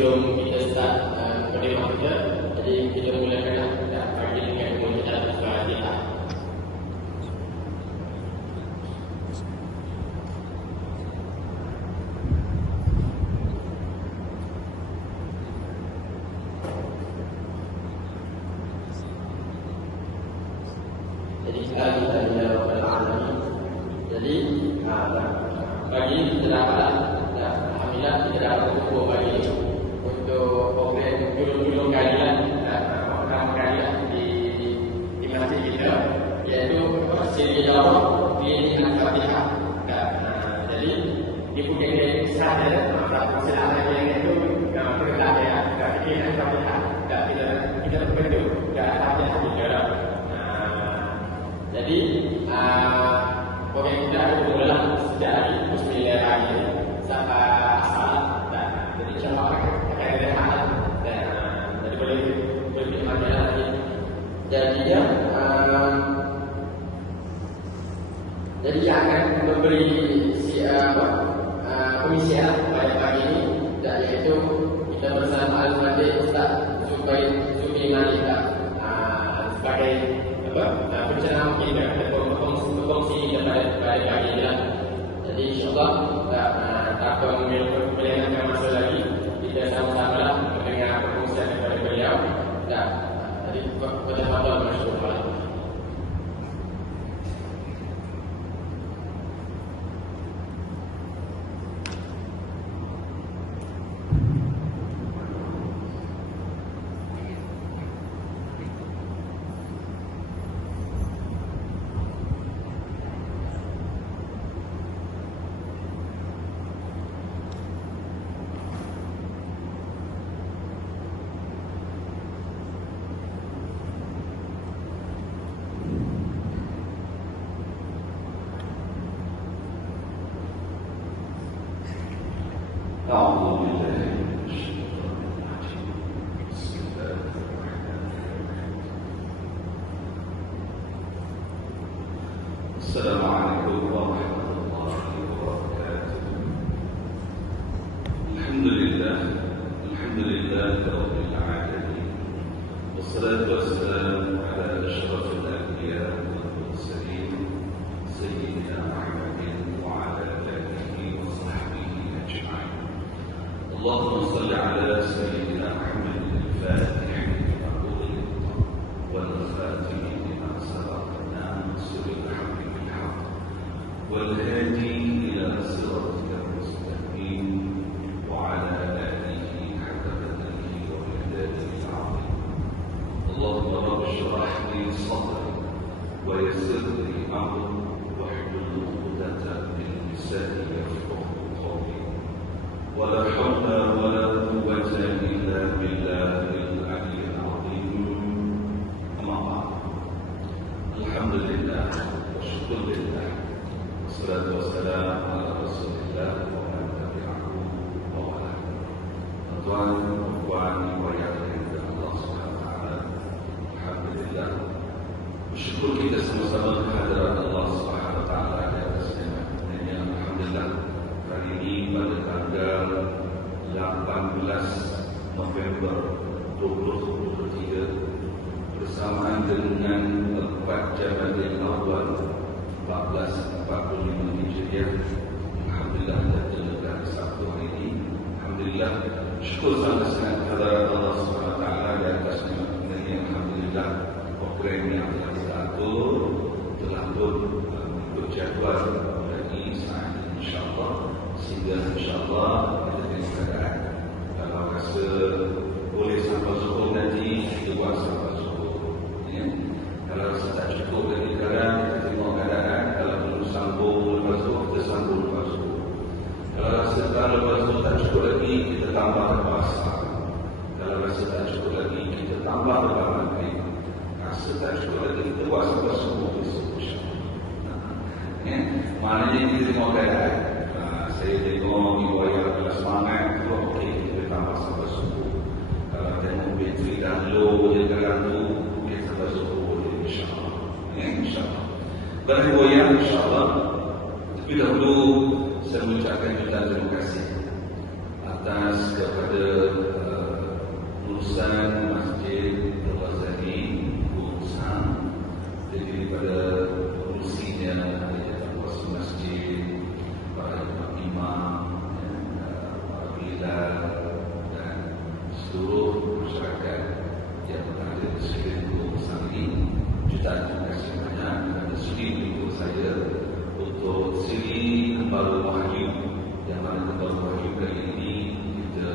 sebelum kita start pertemuan kita, jadi kita mulakan pagi dengan kita Al-Fatihah. Jadi sekarang kita bicara pada alamin. Jadi pagi ini kita dapat, alhamdulillah kita dapat buku pagi ini untuk program julung kajian program kajian di masjid kita, iaitu siri jawab di Al-Fatihah. Jadi di buku yang sahaja persilakan yang itu bergerak ya, di Al-Fatihah. Kita berbeda, Al-Fatihah juga. Jadi program kita ada berulang sejak hari Bismillahirrahmanirrahim sampai asal. Jadi insyaAllah akan ada hal dan jadi boleh dimakan lagi. Jadi dia akan memberi pengisian pada pagi ini, dan iaitu kita bersama Al-Fatih Ustaz Zulkifli Malika sebagai pencerama kita berkongsi pada pagi ini. Jadi insyaAllah tanpa melengahkan masa lagi, kita sama-sama mendengar perkongsian daripada beliau. Jadi pada fadal masyarakat. أعوذ بالله من الشيطان الرجيم. بسم الله الرحمن الرحيم. السلام عليكم ورحمة الله وبركاته. الحمد لله رب العالمين، والصلاة والسلام على أشرف الأنبياء والمرسلين سيدنا محمد وعلى آله وصحبه أجمعين. اللهم صل على سيدنا محمد الفاتح لما أغلق والخاتم لما سبق ناصر الحق بالحق والهادي إلى صراطك المستقيم وعلى آله حق قدره ومقداره العظيم. اللهم رب اشرح لي صدري ويسر لي أمري واحلل عقدة من لساني يفقهوا قولي. ولا حول ولا قوة إلا بالله العلي العظيم. أما بعد، الحمد لله والشكر لله والصلاة والسلام على رسول الله ومن تبعه ووالاه. Tuan, puan, ibu yang dimuliakan Allah Subhanahu wa taala. Alhamdulillah. Bersyukur kita sama-sama kehadirat Allah Subhanahu wa taala di atas nikmat-Nya. Alhamdulillah. Hari ini pada tanggal 18 November 2023 bersamaan dengan 4 Jamadil Awal 1445 Hijriah. Alhamdulillah kita telah Sabtu hari ini. Alhamdulillah, syukur sangat-sangat kehadirat Allah Subhanahu wa taala di atas nikmat-Nya. Alhamdulillah, program yang telah kita atur telah pun mengikut jadual dari saat ini insya-Allah, sehingga insya-Allah kita dengan keadaan kalau rasa boleh sampai zuhur nanti kita buat sampai zuhur, ya. Kalau rasa tak cukup lagi sekarang kita tengok keadaan, kalau belum sambung lepas zuhur kita sambung lepas zuhur. Kalau rasa lepas zuhur tak cukup lagi kita tambah lepas asar. Kalau rasa tak cukup lagi kita tambah lepas maghrib. Rasa tak cukup lagi kita buat sampai subuh besok insya-Allah. Ya, maknanya kita tengok keadaan. Saya tengok riwayat adalah semangat tu, okey, kita tambah sampai subuh. Kalau tengok bateri dah low je dalam tu, kita sampai subuh boleh insya-Allah. Ya, insya-Allah. Berriwayat insya-Allah. Tapi dahulu saya mengucapkan jutaan terima kasih atas kepada pengurusan Masjid Al-Ghazali Busan. Jadi pada pengurusinya ada jawatan masjid, para imam, para bilal dan seluruh masyarakat yang berada di sekitar Busan ini. Jutaan terima kasih banyak kerana sudi mengikut saya untuk siri Kembaru Wahyu, yang mana Kembaru Wahyu kali ini kita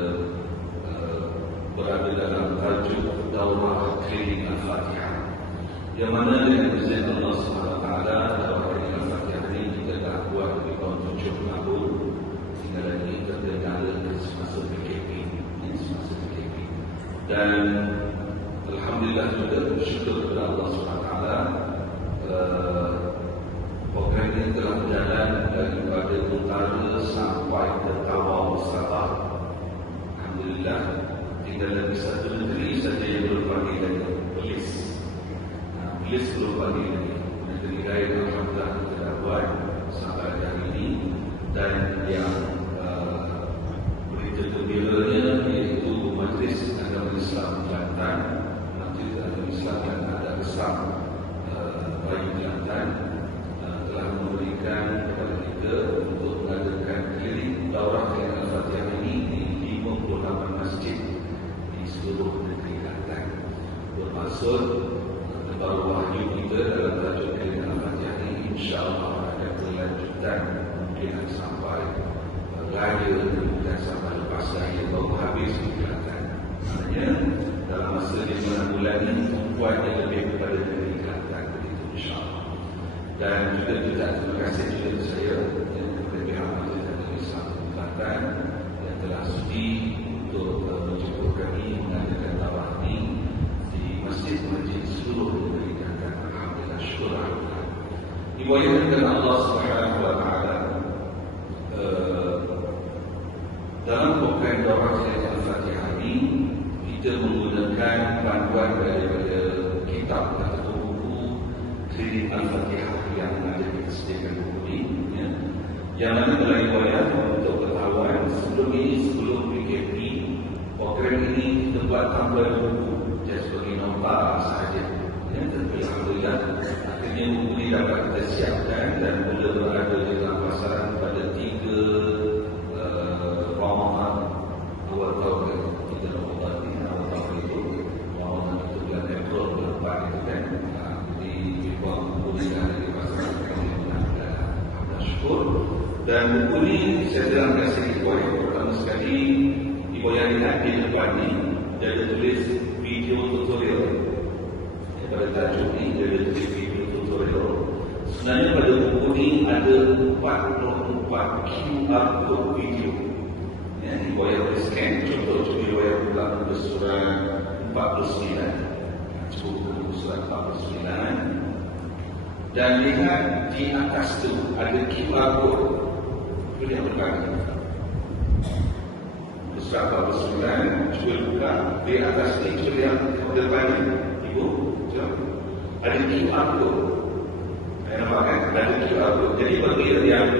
berada dalam tajuk Daurah Keliling Al-Fatihah, yang mana dengan izin Allah SWT Daurah Keliling Al-Fatihah ini kita dah buat di tahun 7 tahun, sehingga lagi terdengar semasa PKP, dan Alhamdulillah juga bersyukur kepada Allah SWT, program ini telah berjalan daripada utara sampai ke Tawau Sabah. Alhamdulillah, tinggal lagi satu negeri saja yang belum bagi lagi, Perlis. Perlis belum bagi lagi. Negeri lain Alhamdulillah kita dah buat sampai hari ini, dan yang berita gembiranya iaitu Majlis Agama Islam Kelantan, Majlis Agama Islam yang ada besar Bayu Kelantan, telah memberikan kepada kita untuk mengadakan keliling Daurah Keliling Al-Fatihah ini di 58 masjid di seluruh negeri Kelantan. Bermaksud Kembaru Wahyu kita dalam tajuk Keliling Al-Fatihah ini insya-Allah akan berlanjutan, mungkin sampai raya, dan sampai lepas raya baru habis di Kelantan. Maknanya dalam masa 5 bulan ini tumpuannya lebih kepada negeri Kelantan, begitu insya-Allah. Dan juga terima kasih juga saya kepada pihak Majlis Agama Islam Kelantan yang telah sudi untuk menjemput kami mengadakan daurah ini di masjid-masjid seluruh negeri Kelantan. Alhamdulillah, syukur Alhamdulillah. Dimuliakan Allah Subhanahu Wa Taala. Dalam program Daurah Keliling Al-Fatihah ini kita menggunakan panduan daripada kitab atau buku Keliling Al-Fatihah yang ada kita sediakan buku ini, ya. Yang mana telah riwayat untuk ketahuan sebelum ini, sebelum PKP, program ini kita buat tambahan buku just sebagai nombor sahaja, ya. Tapi Alhamdulillah akhirnya buku ini dapat kita siapkan dan mula berada di dalam pasaran pada 3 Ramadan awal tahun kita Ramadan ini, awal tahun itu Ramadan itu bulan April berlepas itu kan, di buku ini ada di pasaran kami. Alhamdulillah, syukur. Dan buku ini saya telah kasih dibuat pertama sekali ibu yang lihat di depan ini dia ada tulis video tutorial. Pada tajuk ini dia ada tulis video tutorial. Sebenarnya pada buku ini ada 44 QR code video. Ya, ibu yang scan, contoh ibu yang buka buku surat 49. Cuba buku surat 49. Dan lihat di atas tu ada QR code. Itu yang berkata Surat 49, cuba buka di atas ni, cuba lihat depan ni. Ibu, cuba ada QR code. Nampak kan? Ada QR code. Jadi bagi yang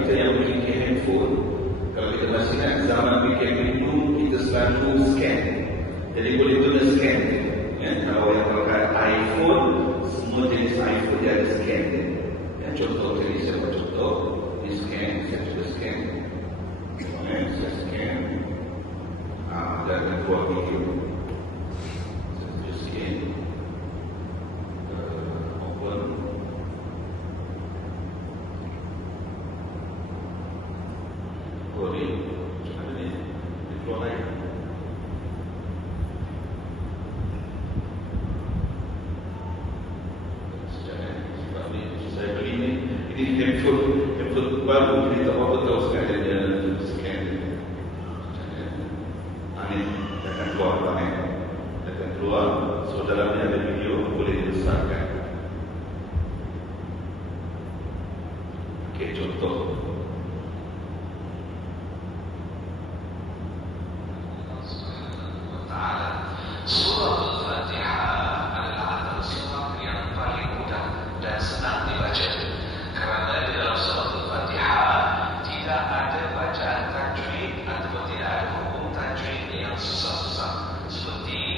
kita yang memiliki handphone, kalau kita masih ingat zaman PKP dulu, kita selalu scan. Jadi boleh guna scan, ya. Kalau yang pakai iPhone, semua jenis iPhone dia ada scan. Ya, contoh tadi saya buat contoh, di scan, saya cuba scan. Saya scan. Dan buat video. Saya cuba scan. Open. Ini macam ni, dia keluar lagi. Sebab ni saya beli ini handphone baru, jadi tak apa-apa tahu sekali dia scan. Ini dia akan keluar banyak, dia akan keluar. So dalamnya ada video, boleh dibesarkan. Okey, contoh. Surah Al-Fatihah adalah antara surah yang paling mudah dan senang dibaca, kerana di dalam surah Al-Fatihah tidak ada bacaan tajwid ataupun tidak ada hukum tajwid yang susah-susah seperti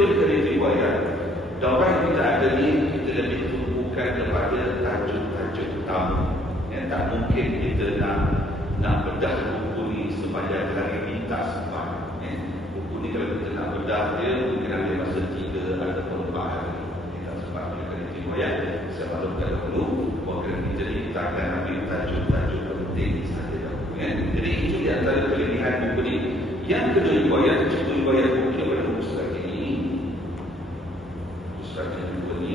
ikut riwayat, daurah kita ada ni, kita lebih tumpukan kepada tajuk-tajuk utama. Tak mungkin kita nak bedah buku ni sepanjang hari ni, tak sempat. Buku ni kalau kita nak bedah dia, mungkin ada masa 3 ataupun 4 hari. Tak sempat oleh riwayat. Saya maklumkan dahulu, program kita ni kita akan ambil tajuk-tajuk penting sahaja. Jadi itu di antara kelebihan buku ni. Yang kedua riwayat, cuba riwayat buku pada buku surat ini. Buku surat buku ni,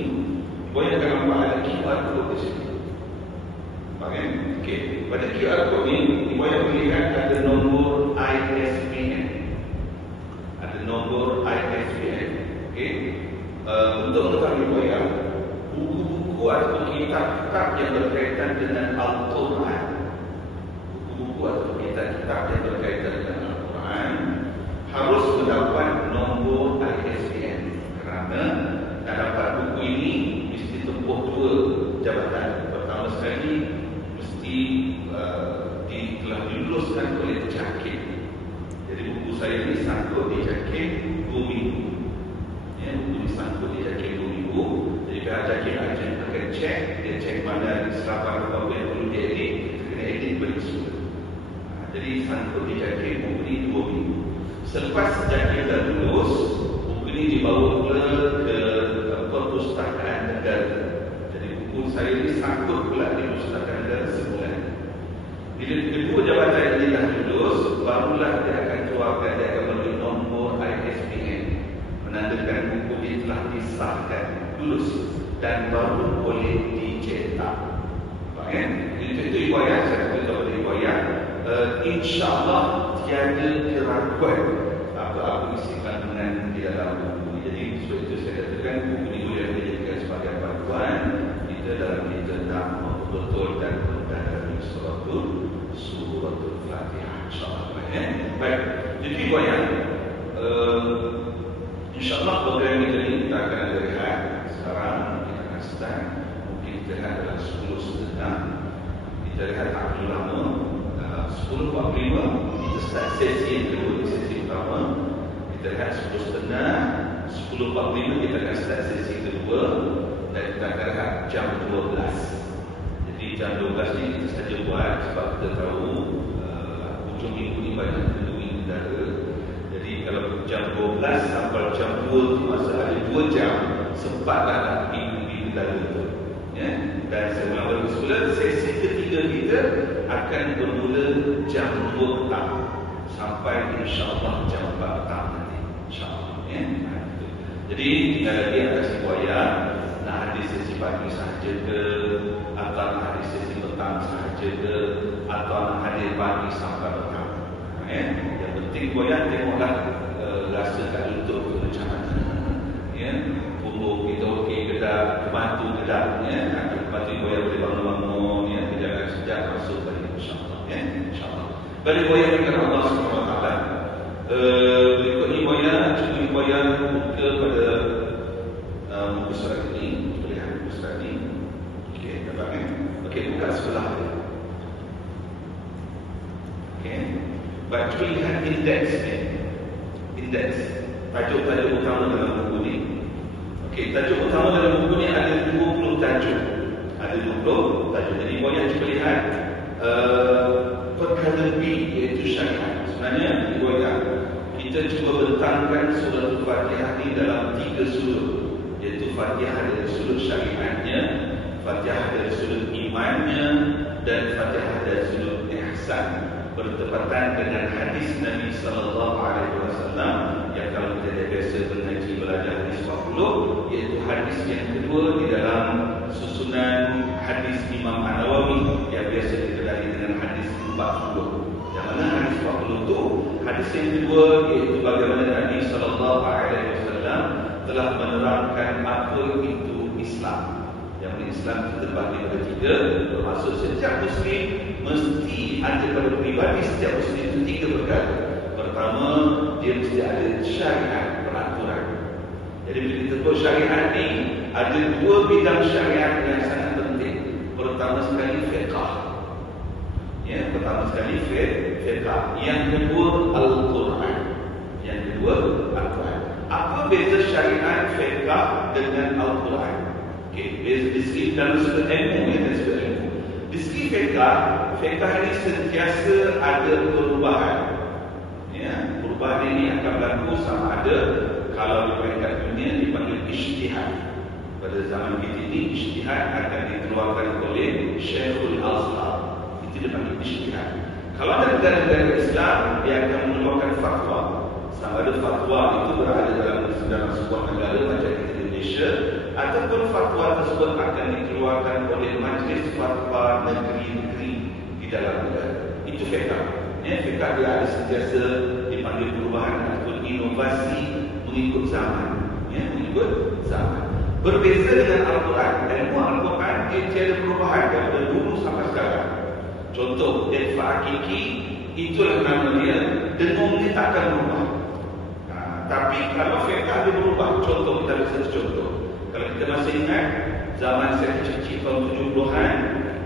riwayat akan nampak ada QR code di sini. Faham? Okey. Pada QR code ni, riwayat melihat ada nombor ISBN. Ada nombor ISBN. Okey. Untuk mengetahui riwayat, buku-buku atau kitab-kitab yang berkaitan dengan Al-Quran, buku-buku atau kitab-kitab yang berkaitan dengan Al-Quran harus mendapat nombor ISBN, kerana nak dapat buku ini mesti tempuh 2 jabatan. Pertama sekali mesti telah diluluskan oleh JAKIM. Jadi buku saya ini sangkut di JAKIM 2 minggu. Buku ini sangkut di JAKIM 2 minggu. Jadi pihak JAKIM akan cek, dia cek mana serapan apa yang perlu diedit, kita kena edit balik semua. Jadi sangkut di JAKIM buku ini 2 minggu. Selepas JAKIM dah lulus, buku ini dibawa pula ke Perpustakaan Negara. Jadi buku saya ini sangkut pula di Perpustakaan Negara sebulan. Bila kedua jabatan ini dah lulus, barulah dia akan keluarkan, dia akan memberi nombor ISBN, menandakan buku ini telah disahkan lulus dan baru boleh dicetak. Faham? Itu riwayat, saya beritahu riwayat. InsyaAllah tiada keraguan apa-apa isi kandungan di dalam buku. Jadi sebab itu saya katakan buku ini boleh dijadikan sebagai panduan kita dalam kita nak memperbetul dan mempelajari suratul Fatihah, insyaAllah. Baik, jadi riwayat, insyaAllah program kita ni kita akan ada rehat. Sekarang kita akan start, mungkin kita rehat dalam 10.30. Kita rehat tak perlu lama. 10.45 kita start sesi yang kedua, sesi pertama. Kita rehat 10.30. 10.45 kita akan start sesi kedua, dan kita akan rehat jam 12. Jadi jam 12 ni kita saja buat sebab kita tahu hujung minggu ni banyak kenduri negara. Jadi kalau jam 12 sampai jam 2 tu masa ada 2 jam, sempatlah nak pergi negara tu. Dan saya mengambil kesimpulan, sesi ketiga kita akan bermula jam 2 petang sampai insyaAllah jam 4 petang nanti, insyaAllah. Jadi tinggal lagi atas riwayat, nak hadis sesi pagi sahaja ke, atau nak hadis sesi petang sahaja ke, atau nak hadis pagi sampai petang. Yang penting riwayat tengoklah rasa kat lutut tu macam mana. Punggung kita okey ke tak, kebantu ke tak, kebantu riwayat boleh bangun-bangun, tidak akan sejak masuk balik, insyaAllah. InsyaAllah. Balik riwayat dengan Allah SWT. Berikut riwayat, cuba riwayat buka pada muka surat ini. Kita lihat muka surat ini. Okey, dapat kan? Okey, buka sebelah dia. Okey. Baik, cuba lihat indeks ni. Indeks. Tajuk-tajuk utama dalam buku ni. Okey, tajuk utama dalam buku ni ada 20 tajuk. Ada 20 tajuk. Jadi riwayat cuba lihat perkara B, iaitu syariat. Sebenarnya riwayat kita cuba bentangkan surah Al-Fatihah ni dalam 3 sudut, iaitu Fatihah dari sudut syariatnya, Fatihah dari sudut imannya, dan Fatihah dari sudut ihsan, bertepatan dengan hadis Nabi SAW yang kalau kita biasa mengaji belajar hadis 40, iaitu hadis yang kedua di dalam susunan hadis Imam An-Nawawi yang biasa dikenali dengan hadis 40. Yang mana hadis 40 itu, hadis yang kedua, iaitu bagaimana Nabi SAW telah menerangkan apa itu Islam. Yang mana Islam itu terbagi pada 3, termasuk setiap Muslim mesti ada pada pribadi setiap Muslim itu 3 perkara. Pertama, dia mesti ada syariat, peraturan. Jadi bila kita sebut syariat ni, ada 2 bidang syariat yang sangat penting. Pertama sekali fiqh. Pertama sekali fiqh. Yang kedua Al-Quran. Yang kedua Al-Quran. Apa Apa beza syariat fiqh dengan Al-Quran? Okey, beza di segi dalam sudut ilmu ya, dari sudut ilmu. Di segi fiqh ini sentiasa ada perubahan. Ya, perubahan ini akan berlaku sama ada kalau di peringkat dunia dipanggil ijtihad. Pada zaman kita ini ijtihad akan dikeluarkan oleh Syekhul Azhar. Itu dipanggil ijtihad. Kalau ada negara-negara Islam, dia akan mengeluarkan fatwa. Sama ada fatwa itu berada dalam sebuah negara macam Indonesia, ataupun fatwa tersebut akan dikeluarkan oleh majlis fatwa negeri-negeri di dalam negara. Itu fiqh. Ya, fiqh dia ada sentiasa dipanggil perubahan ataupun inovasi mengikut zaman. Ya, mengikut zaman. Berbeza dengan Al-Quran. Ilmu Al-Quran dia tiada perubahan daripada dulu sampai sekarang. Contoh, Irfa Hakiki, itulah nama dia, dengung dia tak akan berubah. Tapi kalau fiqh dia berubah. Contoh, kita bisa contoh. Kalau kita masih ingat, zaman saya kecil tahun 70-an,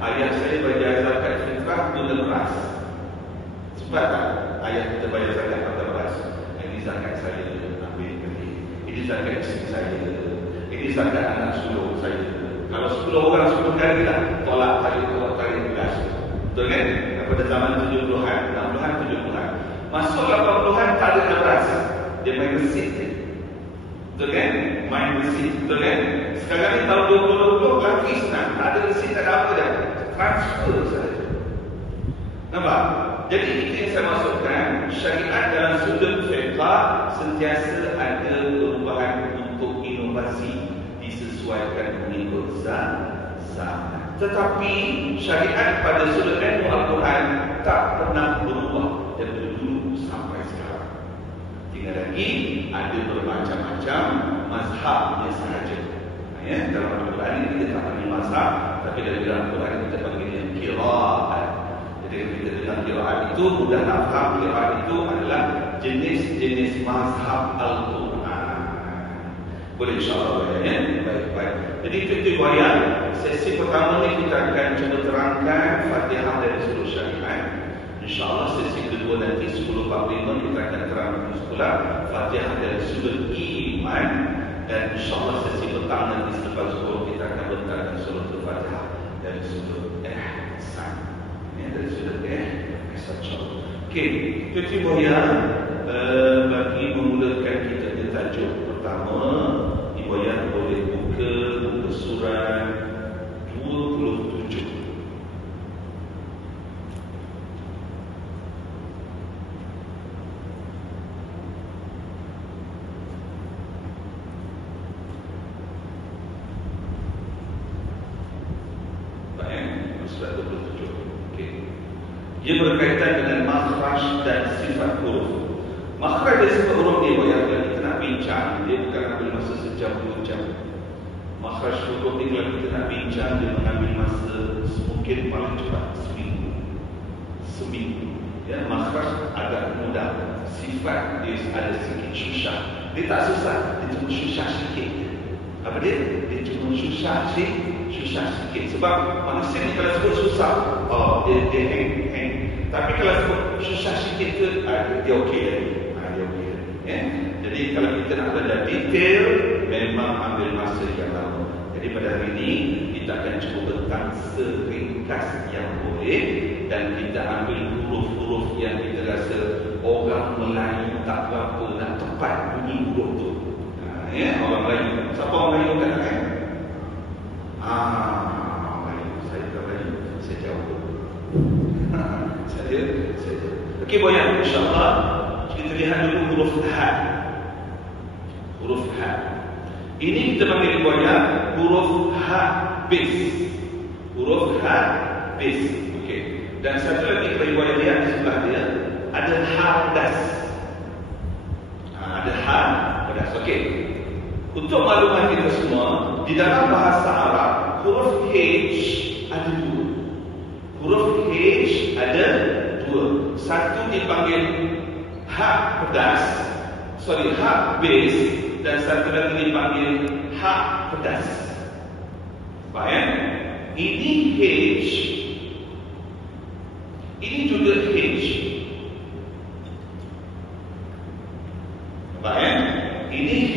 ayah saya bayar zakat fitrah guna beras. Sebab tak? Ayah kita bayar zakat pada beras. Ini zakat saya, ambil pergi. Ini zakat isteri saya. Ini zakat anak sulung saya. Kalau 10 orang 10 kali lah, tolak tarik beras. Betul kan? Pada zaman 70-an, 60-an, 70-an. Masuk 80-an tak ada beras. Dia main mesin. Betul kan? Main mesin. Betul kan? Sekarang ni tahun 2020 lagi senang. Tak ada mesin, tak ada apa dah. Transfer saja. Nampak? Jadi itu yang saya maksudkan, syariat dalam sudut fiqh sentiasa ada perubahan untuk inovasi disesuaikan mengikut zaman. Tetapi syariat pada sudut ilmu Al-Quran tak pernah berubah dari dulu sampai sekarang. Tinggal lagi ada bermacam-macam mazhabnya sahaja. Ya, dalam Al-Quran ini kita tak panggil mazhab, tapi dalam Al-Quran kita panggilnya qiraat. Jadi kita dengar qiraat itu mudah nak faham, qiraat itu adalah jenis-jenis mazhab Al-Quran. Boleh insya-Allah ya. Baik. Jadi itu riwayat. Sesi pertama ni kita akan cuba terangkan Fatihah dari seluruh syariat. InsyaAllah sesi kedua nanti 10.45 kita akan terangkan pula Fatihah dari sudut iman. Dan insyaAllah sesi petang nanti selepas zuhur kita akan bentangkan surah Al-Fatihah dari sudut ihsan. Ya, dari sudut ihsan insyaAllah. Okey, itu riwayat bagi memulakan kita ke tajuk pertama. Riwayat boleh buka surat 27. Baik, surat 27. Okey. Dia berkaitan dengan makhraj dan sifat huruf. Makhraj dan sifat huruf ni yang kita nak bincang, dia bukan ambil masa sejam 2 jam. Makhraj huruf ni kalau kita nak bincang, dia mengambil masa mungkin paling cepat seminggu. Ya, makhraj agak mudah. Sifat dia ada sikit susah. Dia tak susah, dia cuma susah sikit. Apa dia? Dia cuma susah sikit. Sebab manusia ni kalau sebut susah, dia hang. Tapi kalau sebut susah sikit tu, dia okey lagi. Dia okey lagi. Ya? Jadi kalau kita nak belajar detail, memang ambil masa yang lama. Jadi pada hari ini kita akan cuba bentang seringkas yang boleh, dan kita ambil huruf-huruf yang kita rasa orang Melayu tak berapa nak tepat bunyi huruf tu. Ya, orang Melayu. Siapa orang Melayu kan? Melayu. Saya tak Melayu. Saya jawab. Saya. Okey, boleh insya-Allah kita lihat dulu huruf ha. Huruf ha. Ini kita panggil riwayat huruf ha bis. Huruf ha bis. Okey. Dan satu lagi riwayat dia di sebelah dia ada ha pedas. Ada ha pedas. Okey. Untuk maklumat kita semua, di dalam bahasa Arab huruf H ada dua. Huruf H ada dua. Satu dipanggil ha pedas, ha bis, dan satu lagi dipanggil ha pedas. Faham? Ini H, ini juga H. Faham? Ini H,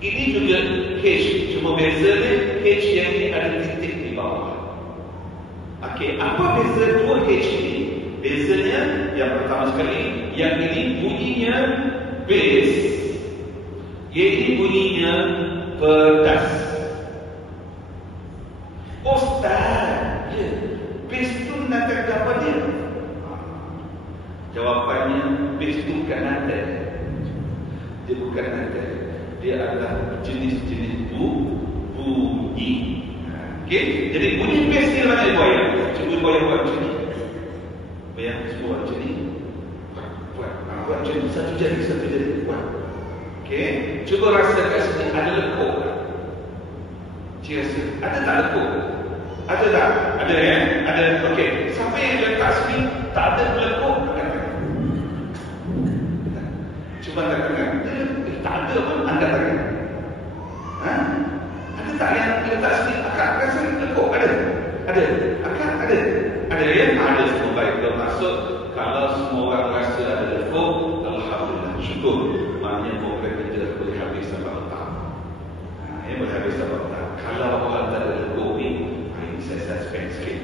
Ini juga H, cuma bezanya H yang ini ada titik di bawah. Okey, apa beza dua H ini? Bezanya yang pertama sekali, yang ini bunyinya bass, yang ini bunyinya pedas. Ustaz, ya, bass tu nada apa dia? Jawapannya, bass tu bukan nada. Dia bukan nada. Dia adalah jenis-jenis bunyi. Okey, jadi bunyi bass ni mana goyang? Cuba goyang buat macam ni. Goyang semua buat macam ni. Buat macam ni, satu jari buat. Okey, cuba rasa kat sini ada lekuk. Cik rasa, ada tak lekuk? Ada tak? Ada ya? Ada. Okey, siapa yang letak sini tak ada lekuk? Cuba angkat tangan. Tak ada pun angkat tangan. Ha? Ada tak yang letak sini? Akak rasa lekuk? Ada? Ada? Akak ada? Ada ya? Ada semua baik. Bermaksud kalau semua orang rasa ada lekuk, alhamdulillah, syukur. Maknanya program kita boleh habis sampai petang. Ini boleh habis sampai petang. Kalau orang tak ada lekuk ni, ini saya suspend sikit.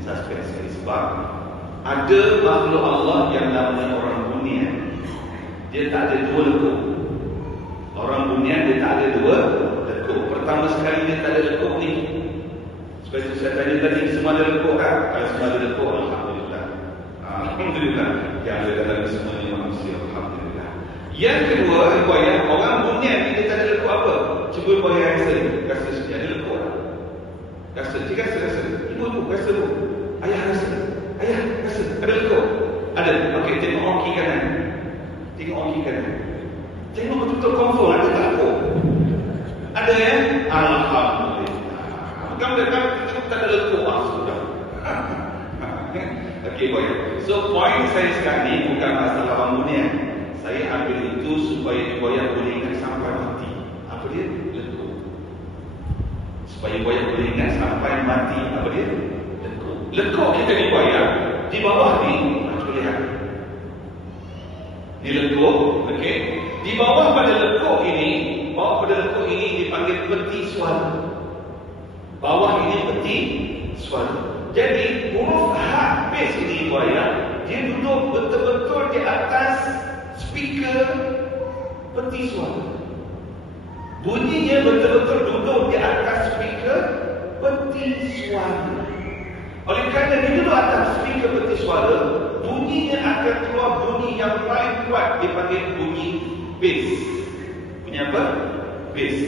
Suspend sikit sebab ada makhluk Allah yang namanya orang dunia. Dia tak ada dua lekuk. Orang dunia dia tak ada dua lekuk. Pertama sekali dia tak ada lekuk ni. Seperti saya tanya tadi, semua ada lekuk kan? Kalau semua ada lekuk, alhamdulillah. Alhamdulillah. Yang ada dalam semua ni manusia, alhamdulillah. Yang kedua, goyang orang dunia ni dia tak ada lekuk apa? Cuba goyang rasa ni. Rasa sini ada lekuk. Rasa, cik rasa. Ibu rasa tu. Ayah rasa. Ayah rasa. Ada lekuk? Ada. Okey, tengok orang kiri kanan. Tengok orang kiri kanan. Tengok betul-betul confirm. Ada tak lekuk? Ada ya? Alhamdulillah. Bukan tak ada lekuk. Sudah. Okey, boy. So, point saya sekarang ni bukan masalah orang dunia. Saya ambil itu supaya goyang boleh ingat sampai mati. Apa dia? Lekuk. Supaya goyang boleh ingat sampai mati. Apa dia? Lekuk. Lekuk kita digoyang. Di bawah ni, macam lihat. Ini lekuk, okey. Di bawah pada lekuk ini dipanggil peti suara. Bawah ini peti suara. Jadi huruf H bass ini goyang, dia duduk betul-betul di atas speaker peti suara. Bunyinya betul-betul duduk di atas speaker peti suara. Oleh kerana dia duduk atas speaker peti suara, bunyinya akan keluar bunyi yang paling kuat, dipanggil bunyi bass. Bunyi apa? Bass.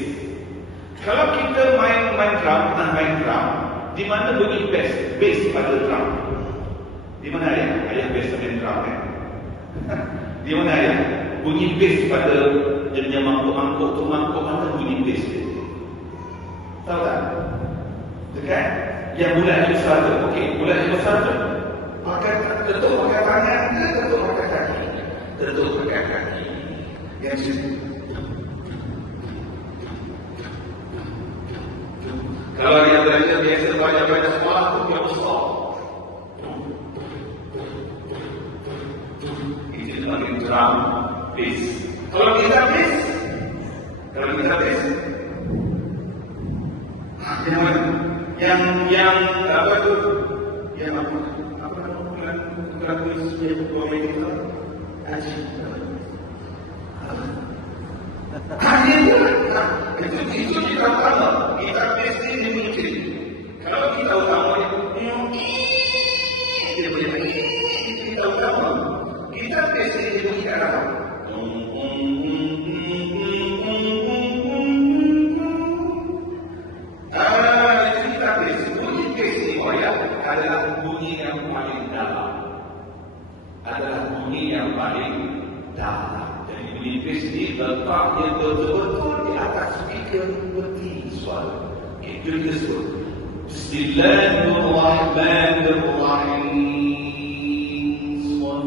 Kalau kita main drum, di mana bunyi bass pada drum? Di mana ayah? Ayah biasa main drum kan? Di mana ayah? Bunyi bass pada jadinya mangkuk-mangkuk tu, mangkuk mana bunyi bass dia? Tahu tak? Dekat? Yang bulan yang besar tu. Okey, bulan yang besar tu. Tentu pakai tangan ke tentu pakai kaki? Tentu pakai kaki. Yang sini. Kalau dia belajar biasa banyak sekolah tu dia besar. Itu dipanggil drum bass. Kalau kita bass, yang apa tu? Yang apa bukan tulisnya bukan kita. Itu kita tahu. Kita mesti dimiliki. Kalau kita utama dia boleh kita utama. Kita mesti dimiliki apa? Kita mesti bunyi mesti adalah bunyi yang paling dalam. Jadi bunyi mesti letaknya betul-betul di atas speaker peti suara. Itu disebut Bismillahirrahmanirrahim. Semua.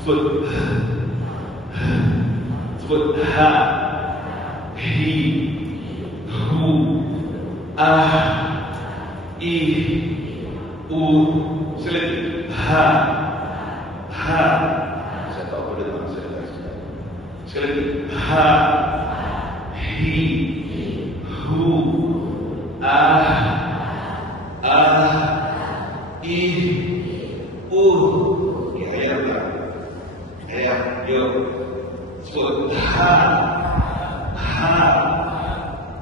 Sebut. Sebut ha, hi, hu, ah, i, Sekali lagi. Ha. Saya tahu pada teman saya dah. Sekali lagi. Ha. Hi. Hu. I. U. Ayat tak? Ayat. Yo. Sebut. Ha.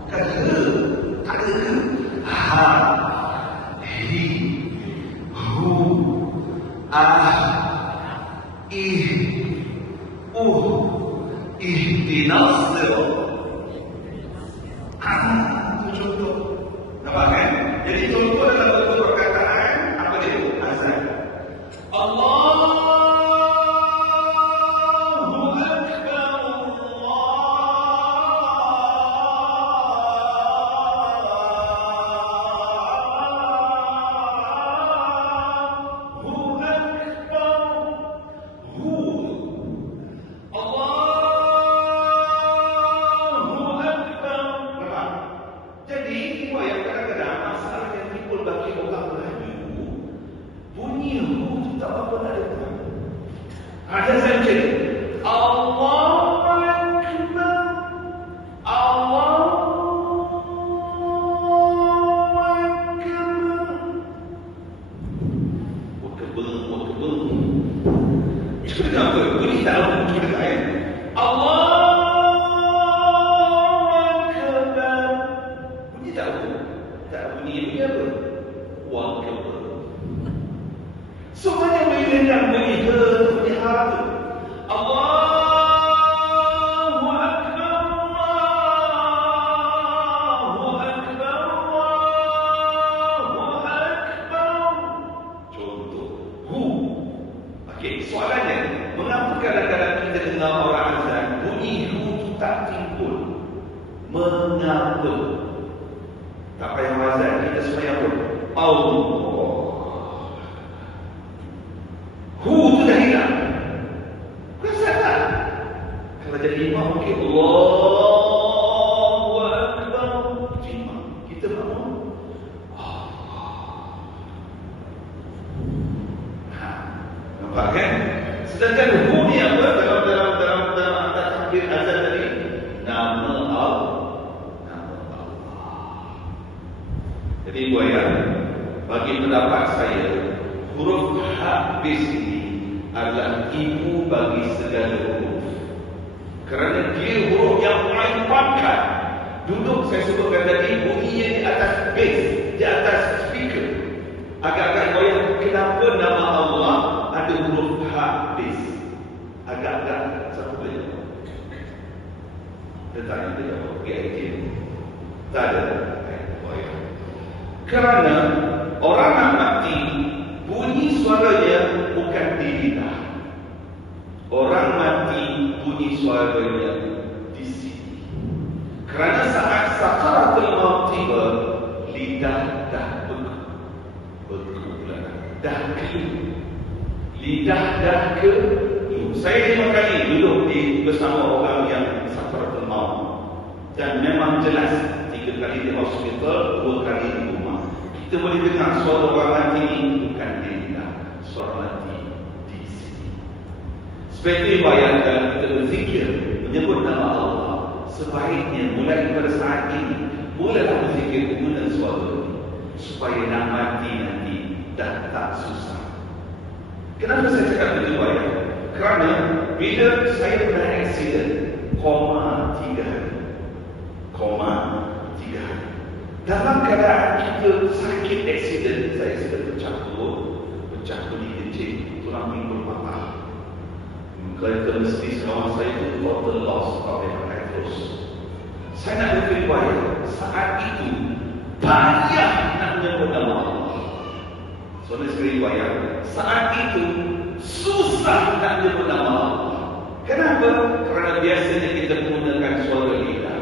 Kata. Ha. Hi. Hu. I. U. Ihdinas sirat. Itu contoh. Nampak kan? Jadi contoh dalam bentuk perkataan apa dia? Azan. Allahu Akbar. Allahu Akbar. Allahu Akbar. Nampak? Jadi, yang kadang-kadang masalah yang timbul bagi orang Melayu, bunyi hu tu tak apa nak dengar. Ada saya macam ni. Allahu Akbar. Allahu Akbar. Wakbar. Cuba dengar apa? Bunyi tak apa? Cuba dengar ya. Bunyi apa? Wakbar. So banyak bunyi yang bunyi ke, bunyi harap tu. Allahu Akbar. Allahu Akbar. Allahu Akbar. Contoh. Hu. Okey, soalannya, mengapa kadang-kadang kita dengar orang azan, bunyi hu tu tak timbul? Mengapa? Tak payah azan, kita sembahyang pun Allah. Hu tu dah hilang. Rasa tak? Kalau jadi imam mungkin Allahu Akbar. Imam. Kita bangun nampak kan? Sedangkan hu ni apa? Dalam takbir azan tadi, nama Allah. Jadi buaya, bagi pendapat saya, huruf habis ini adalah ibu bagi segala huruf. Kerana dia huruf yang paling pangkat. Duduk saya sebutkan tadi, bunyinya di atas base, di atas speaker. Agak-agak goyang, kenapa nama Allah ada huruf habis? Agak-agak satu boleh jawab. Dia tanya dia jawab, PIT. Tak ada. Goyang. Kerana orang nak mati, bunyi suaranya bukan di lidah. Orang mati, bunyi suaranya di sini. Kerana saat sakaratul maut tiba, lidah dah berkumpulan, dah kelu. Lidah dah kelu. Saya 5 kali duduk bersama orang yang sakaratul maut, dan memang jelas 3 kali di hospital, 2 kali di rumah. Kita boleh dengar suara orang mati ini bukan di lidah, suara mati di sini. Seperti bayangkan kita berzikir, menyebut nama Allah, sebaiknya mulai pada saat ini, mulalah berzikir guna suara ini, supaya nak mati nanti dah tak susah. Kenapa saya cakap begitu bayang? Kerana bila saya pernah aksiden, koma 3 hari. Dalam keadaan kita sakit aksiden, saya sudah pecah kulit kecil, tulang pinggul patah. Kereta mesti kawan saya itu total loss of hepatitis. Saya nak berriwayat, saat itu payah nak menyebut nama Allah. Soalnya riwayat, saat itu susah nak menyebut nama Allah. Kenapa? Kerana biasanya kita menggunakan suara lidah.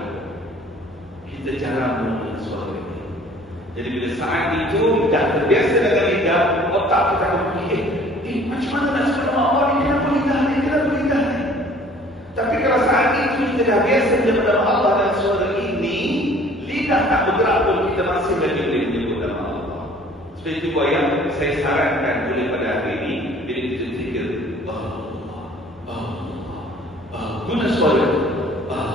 Kita jarang menggunakan suara lidah. Jadi bila saat itu dah terbiasa dengan lidah, otak kita akan fikir, macam mana nak sebut nama Allah ni? Kenapa lidah ni? Tapi kalau saat itu kita dah biasa menyebut nama Allah dan suara ini, lidah tak bergerak pun kita masih lagi boleh menyebut nama Allah. Seperti itu yang saya sarankan boleh pada hari ini, bila kita zikir guna suara la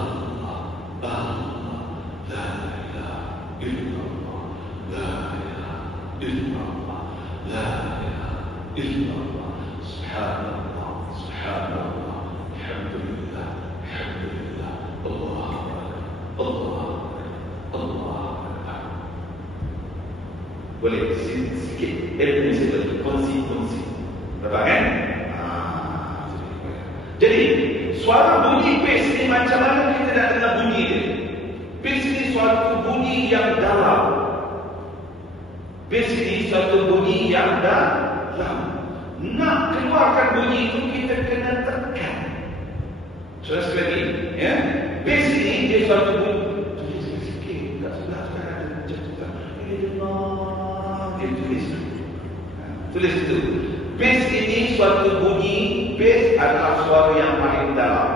ilaha illallah, la ilaha illallah, la ilaha illallah, subhanallah, subhanallah, alhamdulillah, alhamdulillah, Allah akbar, Allah akbar, Allah akbar. Boleh sikit ilmu sikit kongsi. Nampak kan? Jadi suara bunyi bass ni macam mana kita nak dengar bunyi dia? Bass ni suatu bunyi yang dalam. Bass ni suatu bunyi yang dalam. Nak keluarkan bunyi itu kita kena tekan. Saudara sekali, ya. Bass ni dia suatu bunyi. Tulis sikit kat sebelah sekarang ada jatuh. Ini dengar. Dia tulis itu. Bass ini suatu bunyi. Bass adalah suara yang paling dalam.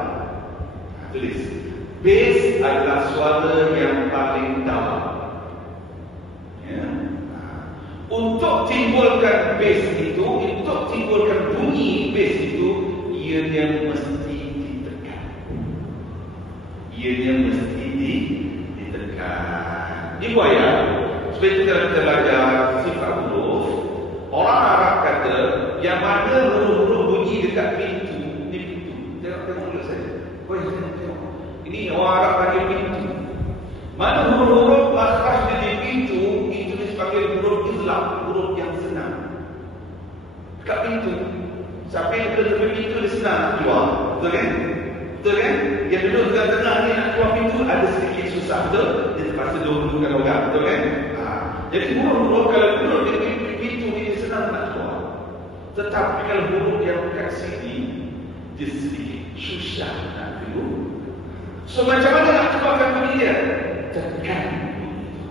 Tulis. Bass adalah suara yang paling dalam. Ya. Untuk timbulkan bass itu, untuk timbulkan bunyi bass itu, ianya mesti ditekan. Ianya mesti ditekan. Ibu ayah, supaya kita belajar sifat huruf, orang Arab kata yang mana huruf-huruf bunyi dekat pintu, ni pintu. Tengok mulut saya. Kau tengok. Ini orang Arab panggil pintu. Mana huruf-huruf makhraj di pintu, itu dipanggil huruf izlam, huruf yang senang. Dekat pintu. Siapa yang duduk di pintu dia senang nak keluar. Betul kan? Betul kan? Yang duduk dekat tengah ni nak keluar pintu ada sedikit susah, betul? Dia terpaksa dudukkan orang, betul kan? Jadi huruf-huruf kalau duduk di pintu ni dia senang nak keluar. Tetapi kalau huruf yang kat sini dia sedikit susah nak keluar. So macam mana nak keluarkan bunyi dia? Tekan bunyi itu.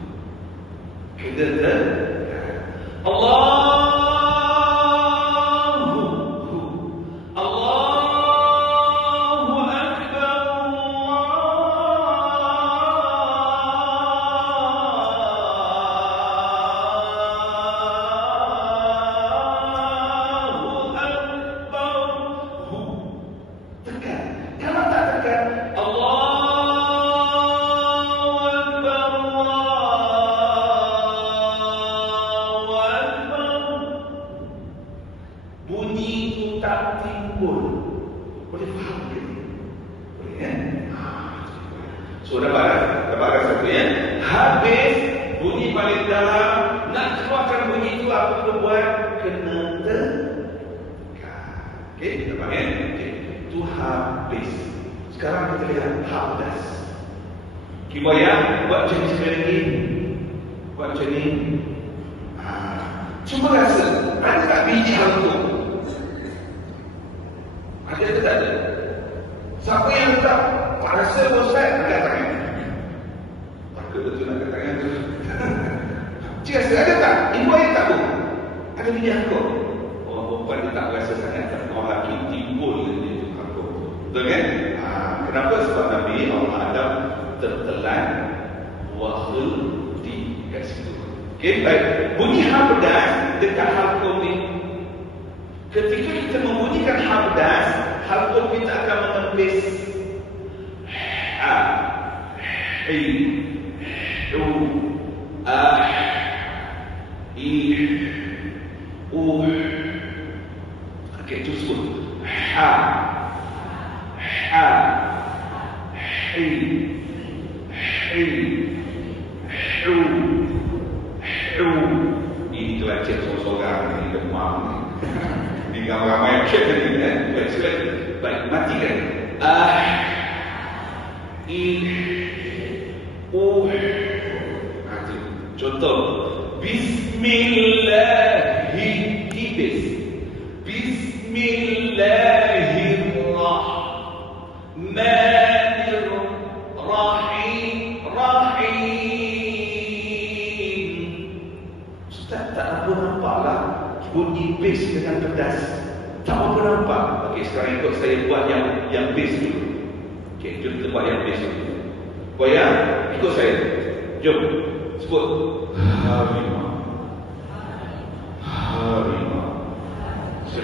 Kita tekan. Allahu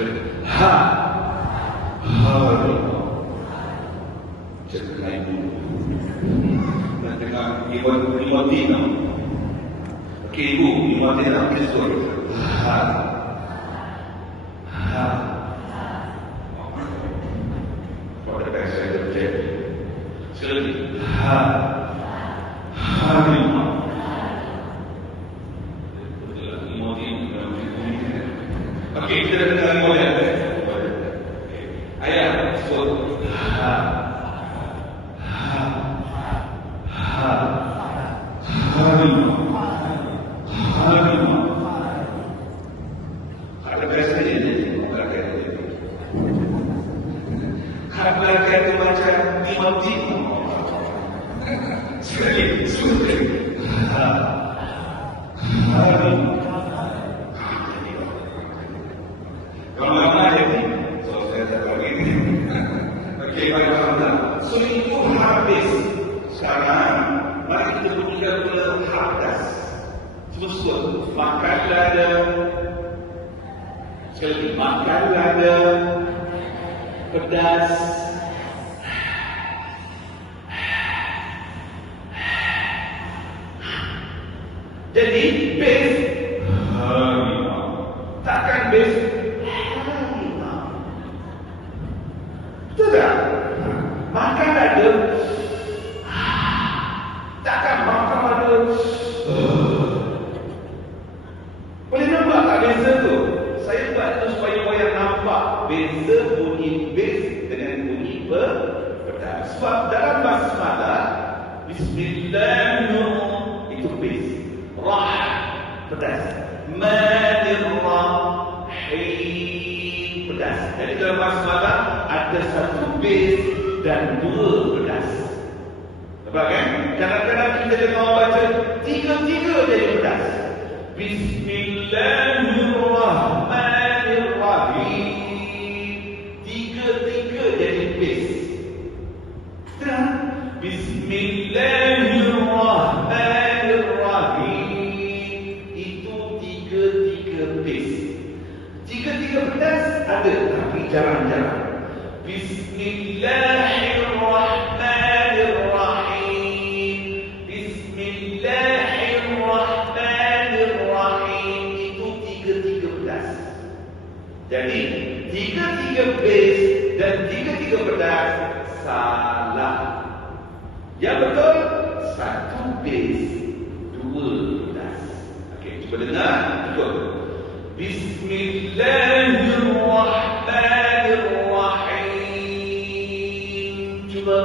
Ha. Harimau. Saya naik dulu. Dan dengan lima tina. Okey ibu, lima tina apa suara? Ha. Ha. Pada bahasa saya cek. Sekali lagi. Ha. Harimau. Okey, kita dah dengar lima yang ayat sebut ha. Ha. Ha. Harimau. Harimau. Ada bahasa ni, belakang ni. Belakang itu macam lima. Sekali. Ha. Harimau. Kalau lama jadi, so saya tak tahu ini. Okey, baiklah. So itu habis. Sekarang, mari kita berbicara tentang hadas. Sebut makanlah ada. Sekali lagi, makanlah ada. Pedas. Jadi, base harimau. Takkan base tidak. Makan ada. Takkan makan ada. Boleh nampak tak beza tu? Saya buat tu supaya orang nampak beza bunyi base dengan bunyi pedas. Sebab dalam basmalah Bismillahirrahmanirrahim itu base. Rah pedas. Manirrahim pedas. Jadi dalam basmalah ada satu base dan dua pedas. Nampak kan? Kadang-kadang kita dengar baca tiga-tiga jadi pedas. Bismillahirrahmanirrahim. Tiga-tiga jadi base. Dan Bismillahirrahmanirrahim. Itu tiga-tiga base. Tiga-tiga pedas ada tapi jarang-jarang. Bismillahirrahmanirrahim. Bismillahirrahmanirrahim. Itu tiga-tiga pedas. Jadi tiga-tiga base dan tiga-tiga pedas salah. Yang betul satu base, dua pedas. Okey, cuba dengar ikut. Bismillahirrahmanirrahim. Cuba.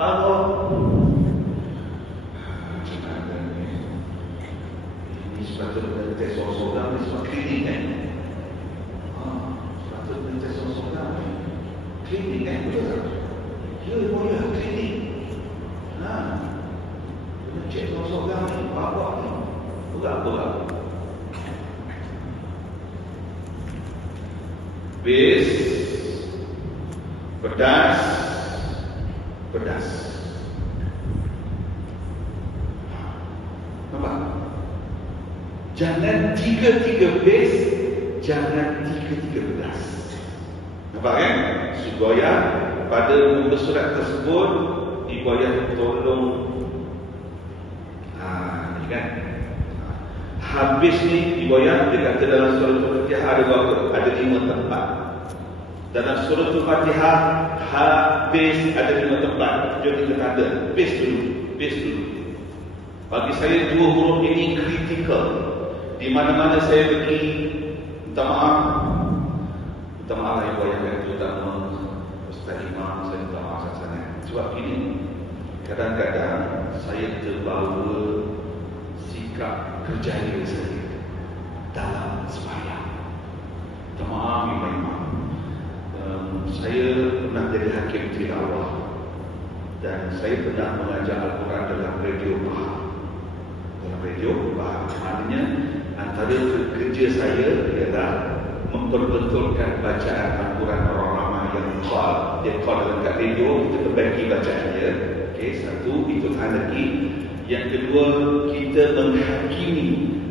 Apa? Ini sepatutnya tes seorang ni sebab klinik kan? Sepatutnya tes seorang ni klinik kan? Betul tak? Ya, boleh klinik. Cek seorang ni, bapak ni berat. Base pedas. Nampak? Jangan tiga-tiga base, jangan tiga-tiga pedas. Nampak kan? Supaya pada muka surat tersebut dibayar tolong kan? Habis ni dibayar, dia kata dalam surah Al-Fatihah ada berapa? Ada 5 tempat. Dalam surah Al-Fatihah habis ada 5 tempat. Jom kita kata base dulu. Bagi saya dua huruf ini kritikal. Di mana-mana saya pergi, minta maaf yang bayarkan terutama Ustaz Imam, saya minta maaf sangat. Sebab ini kadang-kadang saya terbawa sikap kerjaya saya dalam sembahyang. Minta maaf Imam. Saya pernah jadi hakim tilawah dan saya pernah mengajar Al-Quran dalam radio Bahar. Maknanya antara kerja saya ialah memperbetulkan bacaan Al-Quran orang ramai yang dia call dekat radio, kita perbaiki bacaan dia. Okey, satu itu lagi. Yang kedua, kita menghakimi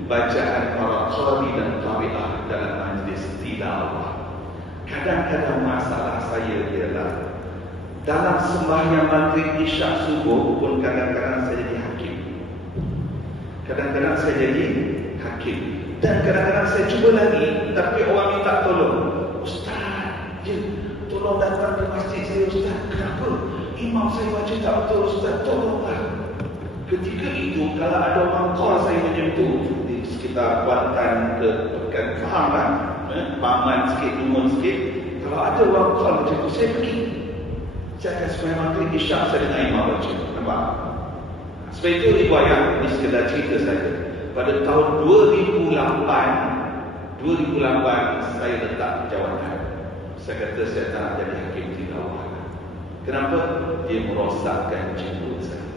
bacaan para qari dan qari'ah dalam majlis tilawah. Kadang-kadang masalah saya ialah dalam sembahyang maghrib, isyak, subuh pun kadang-kadang saya jadi hakim. Kadang-kadang saya jadi hakim. Dan kadang-kadang saya cuba lagi, tapi orang minta tolong. Ustaz, tolong datang ke masjid saya, Ustaz. Kenapa? Imam saya baca tak betul, Ustaz. Tolonglah. Ketika itu, kalau ada orang call saya macam tu, di sekitar Kuantan ke Pekan, faham kan? Paman sikit, umur sikit. Kalau ada orang call macam tu, saya pergi. Saya akan sembahyang maghrib, isyak saya dengan imam baca. Nampak? Sebab itu riwayat, ini sekedar cerita saja. Pada tahun 2008 saya letak jawatan. Saya kata saya tak nak jadi hakim tilawah. Kenapa? Dia merosakkan jiwa saya.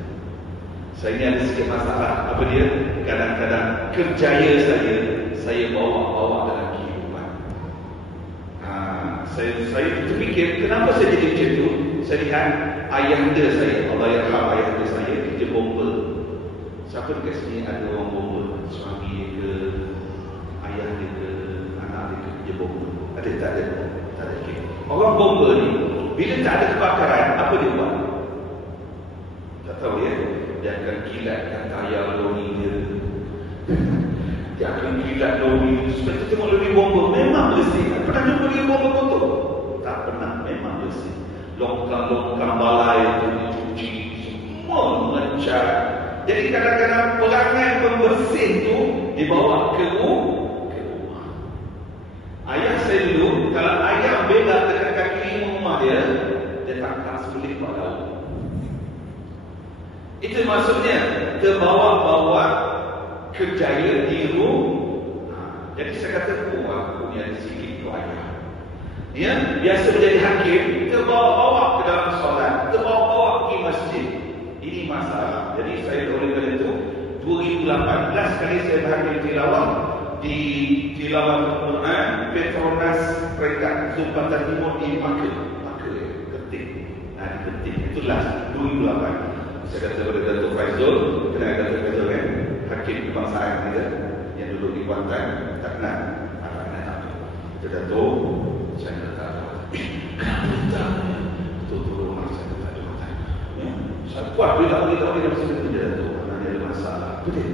Saya ini ada sikit masalah. Apa dia? Kadang-kadang kerjaya saya bawa dalam kehidupan. Saya terfikir, kenapa saya jadi macam tu? Saya lihat ayahanda saya, Allah yarham ayahanda saya, kerja bomba. Siapa dekat sini ada orang bomba? Suami dia ke, ayah dia ke, anak dia ke, kerja bomba? Ada tak ada? Tak ada. Okay. Orang bomba ni, bila tak ada kebakaran, apa dia buat? Tak tahu ya? Dia akan kilatkan tayar lori dia. Dia akan kilat lori dia. Sebab kita tengok lori bomba, memang bersih. Tak pernah jumpa dia bomba kotor? Tak pernah, memang bersih. Longkang-longkang balai itu dicuci, semua mengecat. Jadi kadang-kadang perangai pembersih itu dibawa ke rumah. Ayah saya dulu, kalau ayam belah dekat kaki rumah dia tangkap sebelah pada laut. Itu maksudnya terbawa-bawa kerjaya di rumah. Jadi saya kata, aku ni ada sikit tu ayah. Dia biasa menjadi hakim, terbawa-bawa ke dalam solat, terbawa-bawa pergi masjid. Ini masalah. Jadi saya oleh kerana itu 2018 kali saya berhakim tilawah di tilawah Al-Quran Petronas Peringkat Zulpantan Timur di Maka Ketik. Di Ketik. Itulah 2008. Saya kata kepada Datuk Faizul, kenal Datuk Faizul kan? Hakim kebangsaan dia yang duduk di Kuantan, tak kenal. Datuk, saya tak tahu. Kenapa tak? Betul-betul orang saya tak ada mata. Saya kuat dia tak boleh mesti kerja tu. Kerana dia ada masalah. Betul.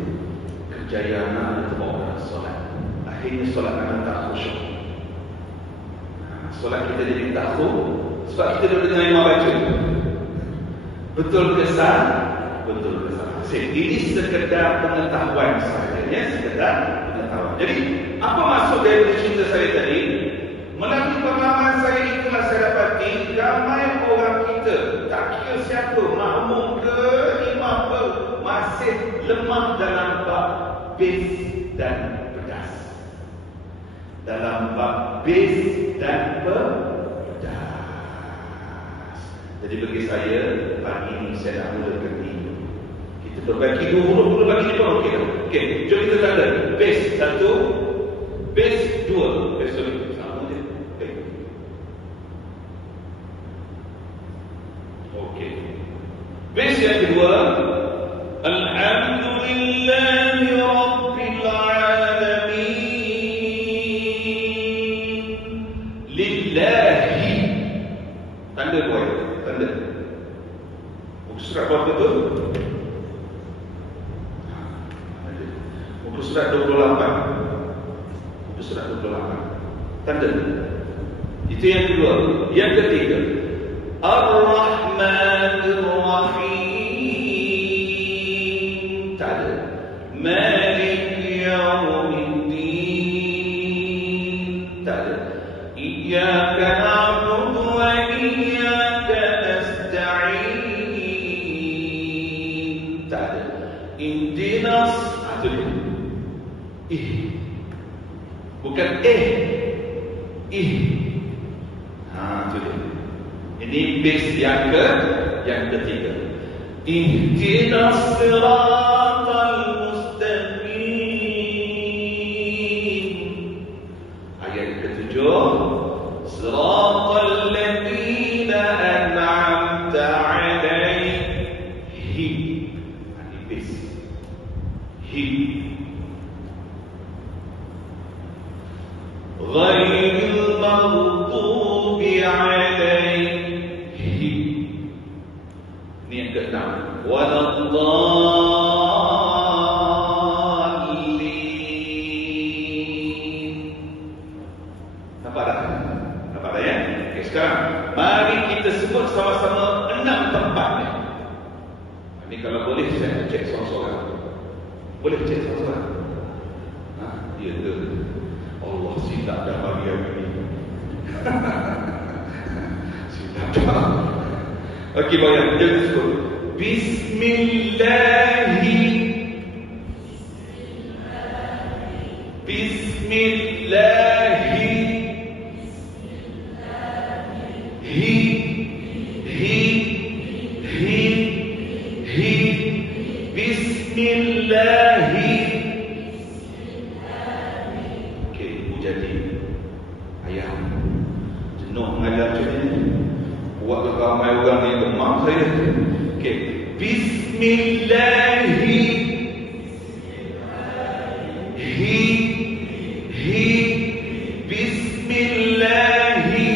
Kerjaya anak dia terbawa dalam solat. Akhirnya solat anak tak khusyuk. Solat kita jadi tak khusyuk sebab kita duduk dengan imam baca. Betul ke salah? Betul ke salah. Ini sekedar pengetahuan sahaja. Sekedar pengetahuan. Jadi, apa maksud dari cerita saya tadi? Melalui pengalaman saya itulah saya dapati ramai orang kita, tak kira siapa, makmum ke, imam ke, masih lemah dalam bab base dan pedas. Dalam bab base dan pedas. Jadi bagi saya, pagi ini saya nak mulakan ini. Kita perbaiki dulu bagi ni pun okey. Okey, jom kita tanda. Base 1, base 2. Base 2. Base yang kedua, Alhamdulillahi Rabbil Alamin. Lillahi. Tanda dua, tanda. Muka surat berapa tu? Muka surat 28. Muka surat 28. Tanda. Itu yang kedua. Yang ketiga, Ar-Rahmanir Rahim. Tak ada. Malik Yawmiddin. Tak ada. Iyyaka na'budu wa iyyaka nasta'in. Tak ada. Ihdinas. Itu dia. Bukan itu dia. Ini base yang ketiga. Ihdinas siratal mustaqim. Ayat ketujuh. Siratal ladzina an'amta 'alaihim. Ini base. Hi. Ghairil maghdubi alaihim. Ini yang keenam. Waladdallin. Nampak tak? Nampak tak ya? Okey, sekarang mari kita sebut sama-sama 6 tempat ni. Ini kalau boleh saya cek seorang-seorang. Boleh cek seorang-seorang? Ya tu. Allah silap dah bagi hari ni. Silap dah. Okey, bayang. Jangan sebut. Bismillahi. Bismillahi. Hi. Bismillahi. Okey, ibu jadi ayah jenuh mengajar macam ni. Buat ke ramai orang ni demam saya. Okey, Bismillahi. Bismillahi.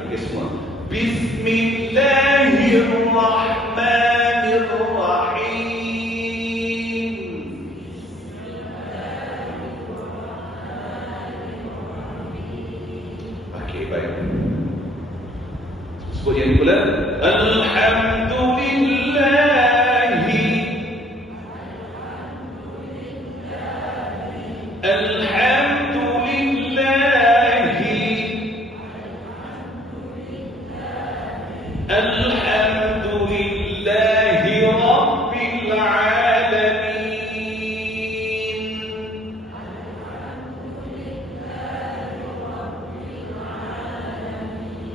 Okey semua. Bismillahirrahmanirrahim. Okey, baik. Sebut yang pula. Alhamdulillahi. Alhamdulillahi. Alhamdulillahi Rabbil Alamin.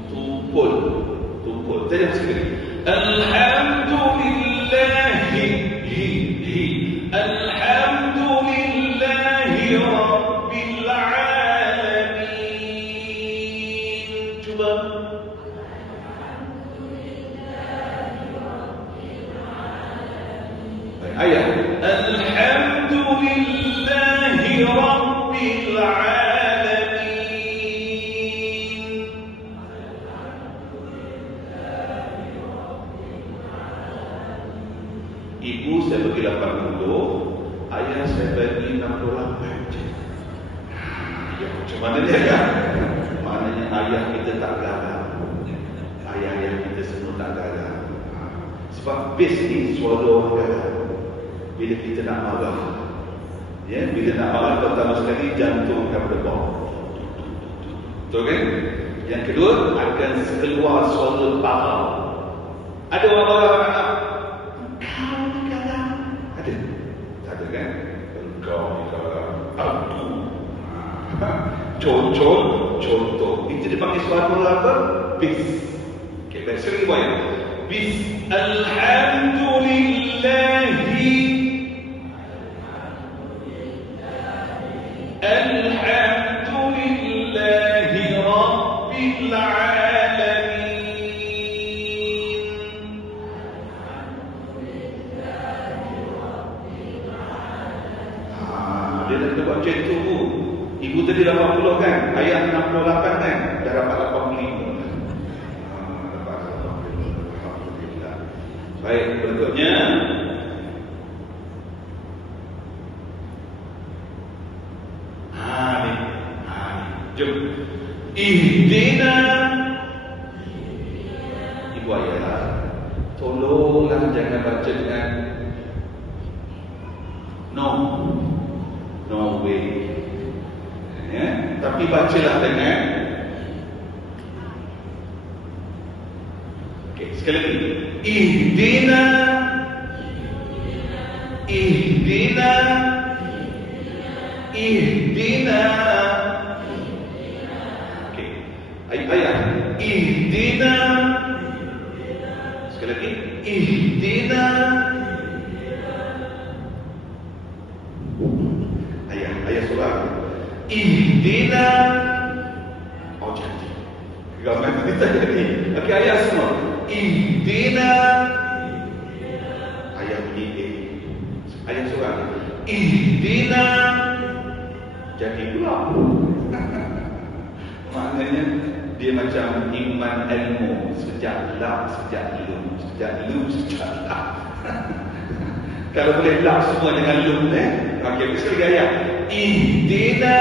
Tupul. Saya sekali. Alhamdulillahi. Alhamdulillahi Rabbil Alamin. Cuba. Ayat. Alhamdulillahi Rabbil Alamin. Ibu saya bagi 80, ayah saya bagi 68. Ya, macam mana dia kan? Maknanya ayah kita tak gagal. Ayah-ayah kita semua tak gagal. Sebab base ni suara orang gagal. Bila kita nak marah, ya, bila nak marah pertama sekali jantung akan berdebar. Betul kan? Yang kedua akan keluar suara parau. Ada orang marah anak. Kau ni kalah. Ada? Tak ada kan? Kau ni kalah. Aku. Contoh. Itu dipanggil suara apa? Bis. Okay, baik. Sekali bayang. Bis. Alhamdulillahi. Alhamdulillahi Rabbil Alamin. Dia dah buat macam tu. Ibu tadi 80 kan? Ayah 68 kan? Dah dapat 85. Dapat 85. Alhamdulillah. Baik, berikutnya. Jom. Ihdina. Ibu ayah, tolonglah jangan baca dengan no way. Ya, tapi bacalah dengan. Okey, sekali lagi. Ihdina. Ayat ihdina. Sekali lagi ihdina. Ayat surah ihdina. Oh cantik. Gambar kita ni. Okey, ayat semua. Ihdina. Ayat ini Ayat surah Ihdina, jadi pula. Maknanya dia macam iman ilmu, sejak la, sejak lu, sejak lu, sejak la. Kalau boleh la semua dengan lu, okey, sekali ayat. Ihdina,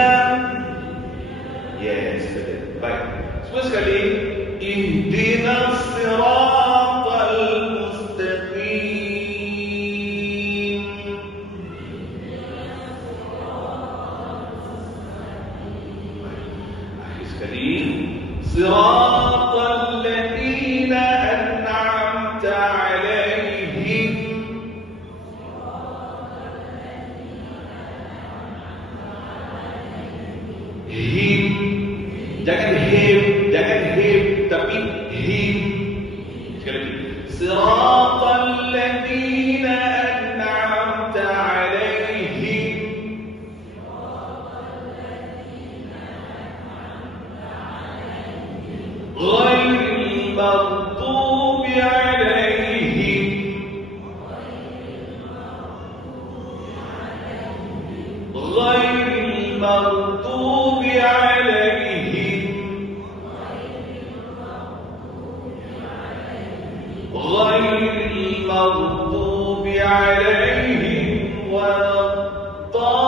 yes, betul. Baik, semua sekali. Ihdina siratal mustaqim. Akhir sekali. Siratal ladzina an'amta 'alaihim. Him, jangan him, tapi him. Sekali lagi. Siratal ladzina an'amta 'alaihim. Ghairil maghdubi 'alaihim. Ghairil maghdubi 'alaihim. Ghairil maghdubi 'alaihim waladdallin.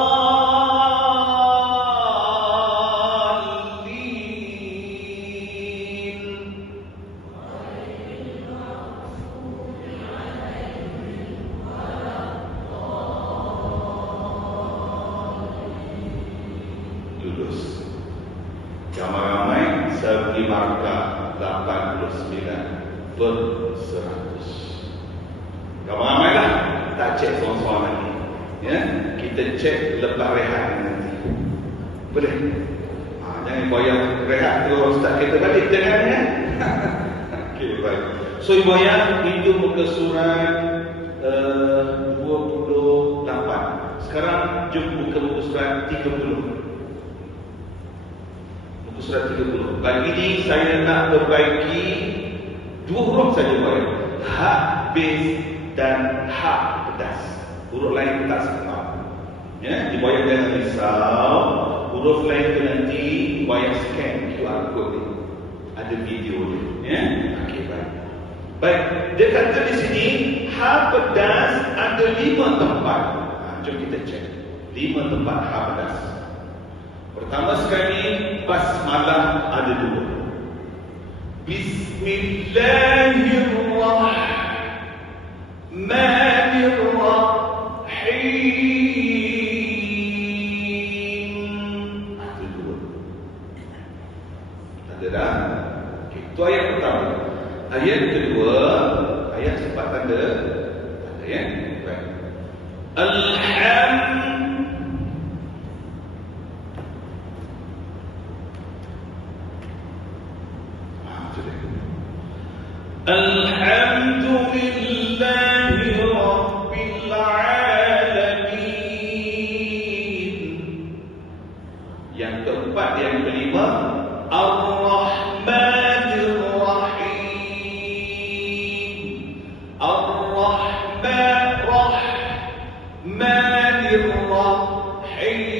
Lulus. Ramai-ramai saya beri markah 89 per 100. Ramai-ramai lah. Tak cek soal-soal lagi. Ya, kita cek lepas rehat nanti. Boleh? Jangan bayang rehat tu ustaz kita balik, jangan ya. Okey, baik. So ibu ayah, itu muka surat 28. Sekarang jom buka muka surat 30. Muka surat 30. Kali ini saya nak perbaiki 2 huruf saja baik. Ha bis dan ha pedas. Huruf lain tak sama. Ya, di bawah jangan risau. Huruf lain tu nanti bayar scan QR code ni. Ada video dia. Ya, okey, baik. Baik, dia kata di sini ha pedas ada 5 tempat. Jom kita cek. 5 tempat ha pedas. Pertama sekali basmalah ada 2. Bismillahirrahmanirrahim. Itu 2. Ada dah? Okay, itu ayat pertama. Ayat kedua, ayat sebab tanda. Tanda ya? Baik. Alhamdulillahi Rabbil Alamin. Yang keempat, yang kelima, Ar-Rahmanir Rahim. Ar-Rahmanir Rahim.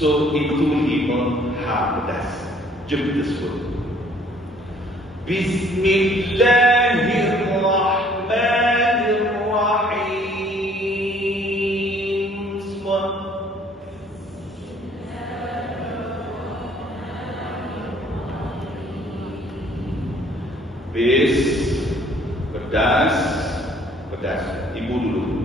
So itu 5 ha pedas. Jom kita sebut. Bismillahirrahmanirrahim. Semua. Bis, pedas, pedas. Ibu dulu.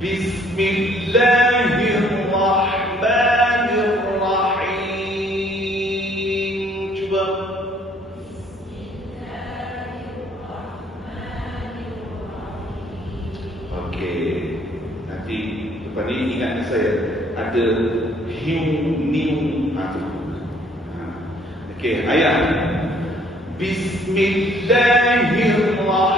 Bismillahirrahmanirrahim. Cuba. Okey. Nanti lepas ni ingat saya ada new tu. Okey, ayat. Bismillahirrahmanirrahim.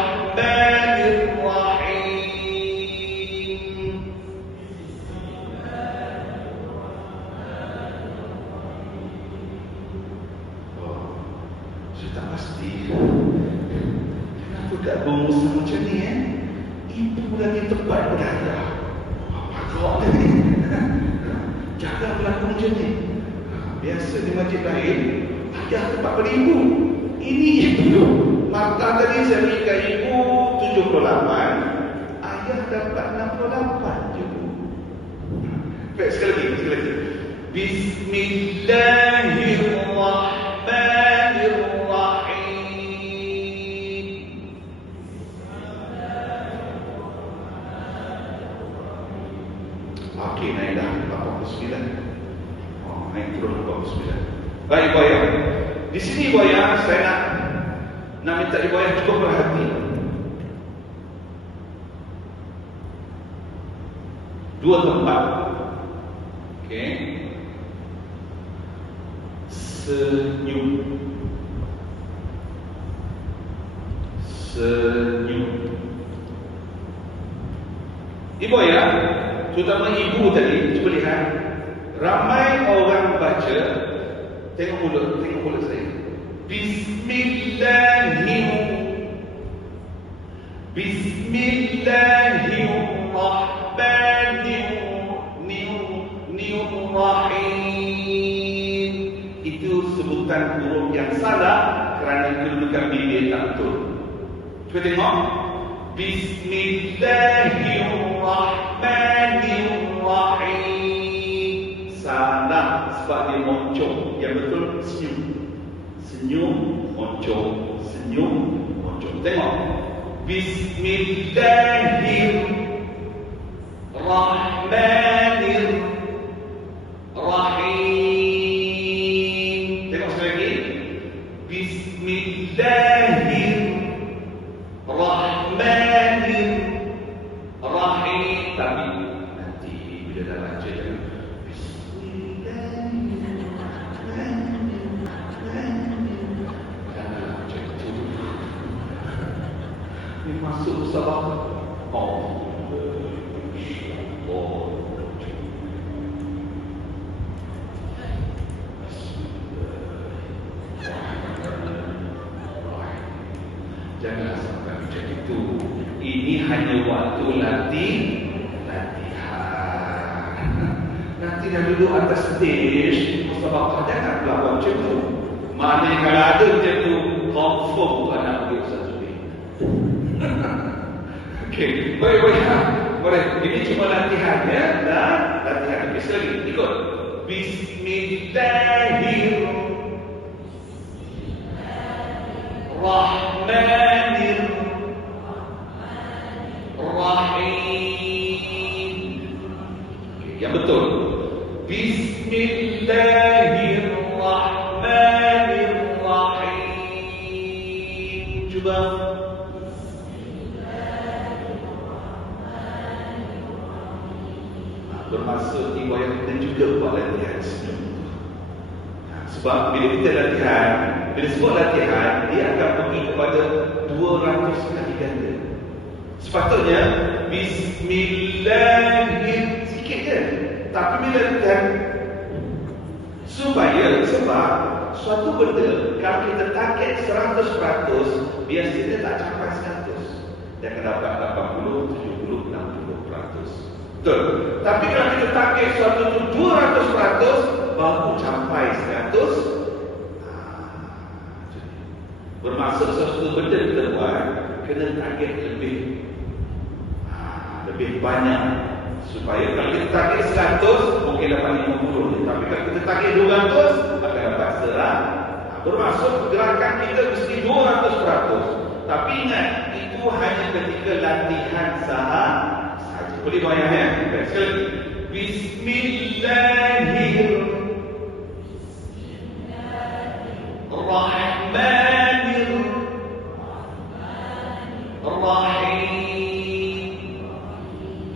Saya tak pasti. Kenapa tak rumus macam ni Ibu lagi tepat berdarah. Apa kau ni? Jangan berlaku macam ni. Biasa di masjid lain, ayah tepat pada ibu. Ini ibu. Maka tadi saya berikan ibu 78, ayah dapat 68 je. Baik, sekali lagi. Bismillahirrahmanirrahim. Okey, naik dah 89. Naik turun 89. Baik, Ibu Ayah. Di sini Ibu Ayah, saya nak minta Ibu Ayah cukup berhati. Dua tempat. Okey. Senyum. Ibu Ayah, terutama ibu tadi, cuba lihat. Ramai orang baca, tengok mulut saya. Bismillahirrahmanirrahim. Itu sebutan huruf yang salah kerana kedudukan bibir tak betul. Cuba tengok. Bismillahirrahmanirrahim. Salah sebab dia moncong. Yang betul senyum, moncong. Tengok. Bismillahirrahmanirrahim. Tengok sekali lagi. Bismillahirrahmanirrahim. Tapi nanti bila dah baca jangan masuk salah. Janganlah sampai macam itu. Ini hanya waktu latihan. Nanti dah duduk atas stage, musabaqah jangan berlaku macam tu. Maknanya kalau ada macam tu, confirm tu anak dia Ustaz Zubair. Okey, baik. Boleh. Ini cuma latihan ya. Dan latihan. Bisa lagi. Ikut. Bismillahirrahmanirrahim. Yang betul. Bismillahirrahmanirrahim. Cuba. Bermaksud Ibu Ayah kita juga buat latihan senyum. Sebab bila kita latihan, bila sebut latihan, dia akan pergi kepada 200 kali ganda. Sepatutnya Bismillahirrahmanirrahim sikit je. Tapi bila latihan sebab suatu benda kalau kita target 100%, biasanya tak capai 100. Dia akan dapat 80, 70, 60%. Betul. Tapi kalau kita target suatu tu 200%, baru capai 100. Bermaksud sesuatu benda kita buat, kena target lebih banyak. Supaya kalau kita target 100, mungkin dapat 50. Tapi kalau kita target 200, akan dapat 100. Bermaksud gerakan kita mesti 200%. Tapi ingat, itu hanya ketika latihan sahaja. Boleh bayang ya? Baik, sekali lagi. Bismillahirrahmanirrahim.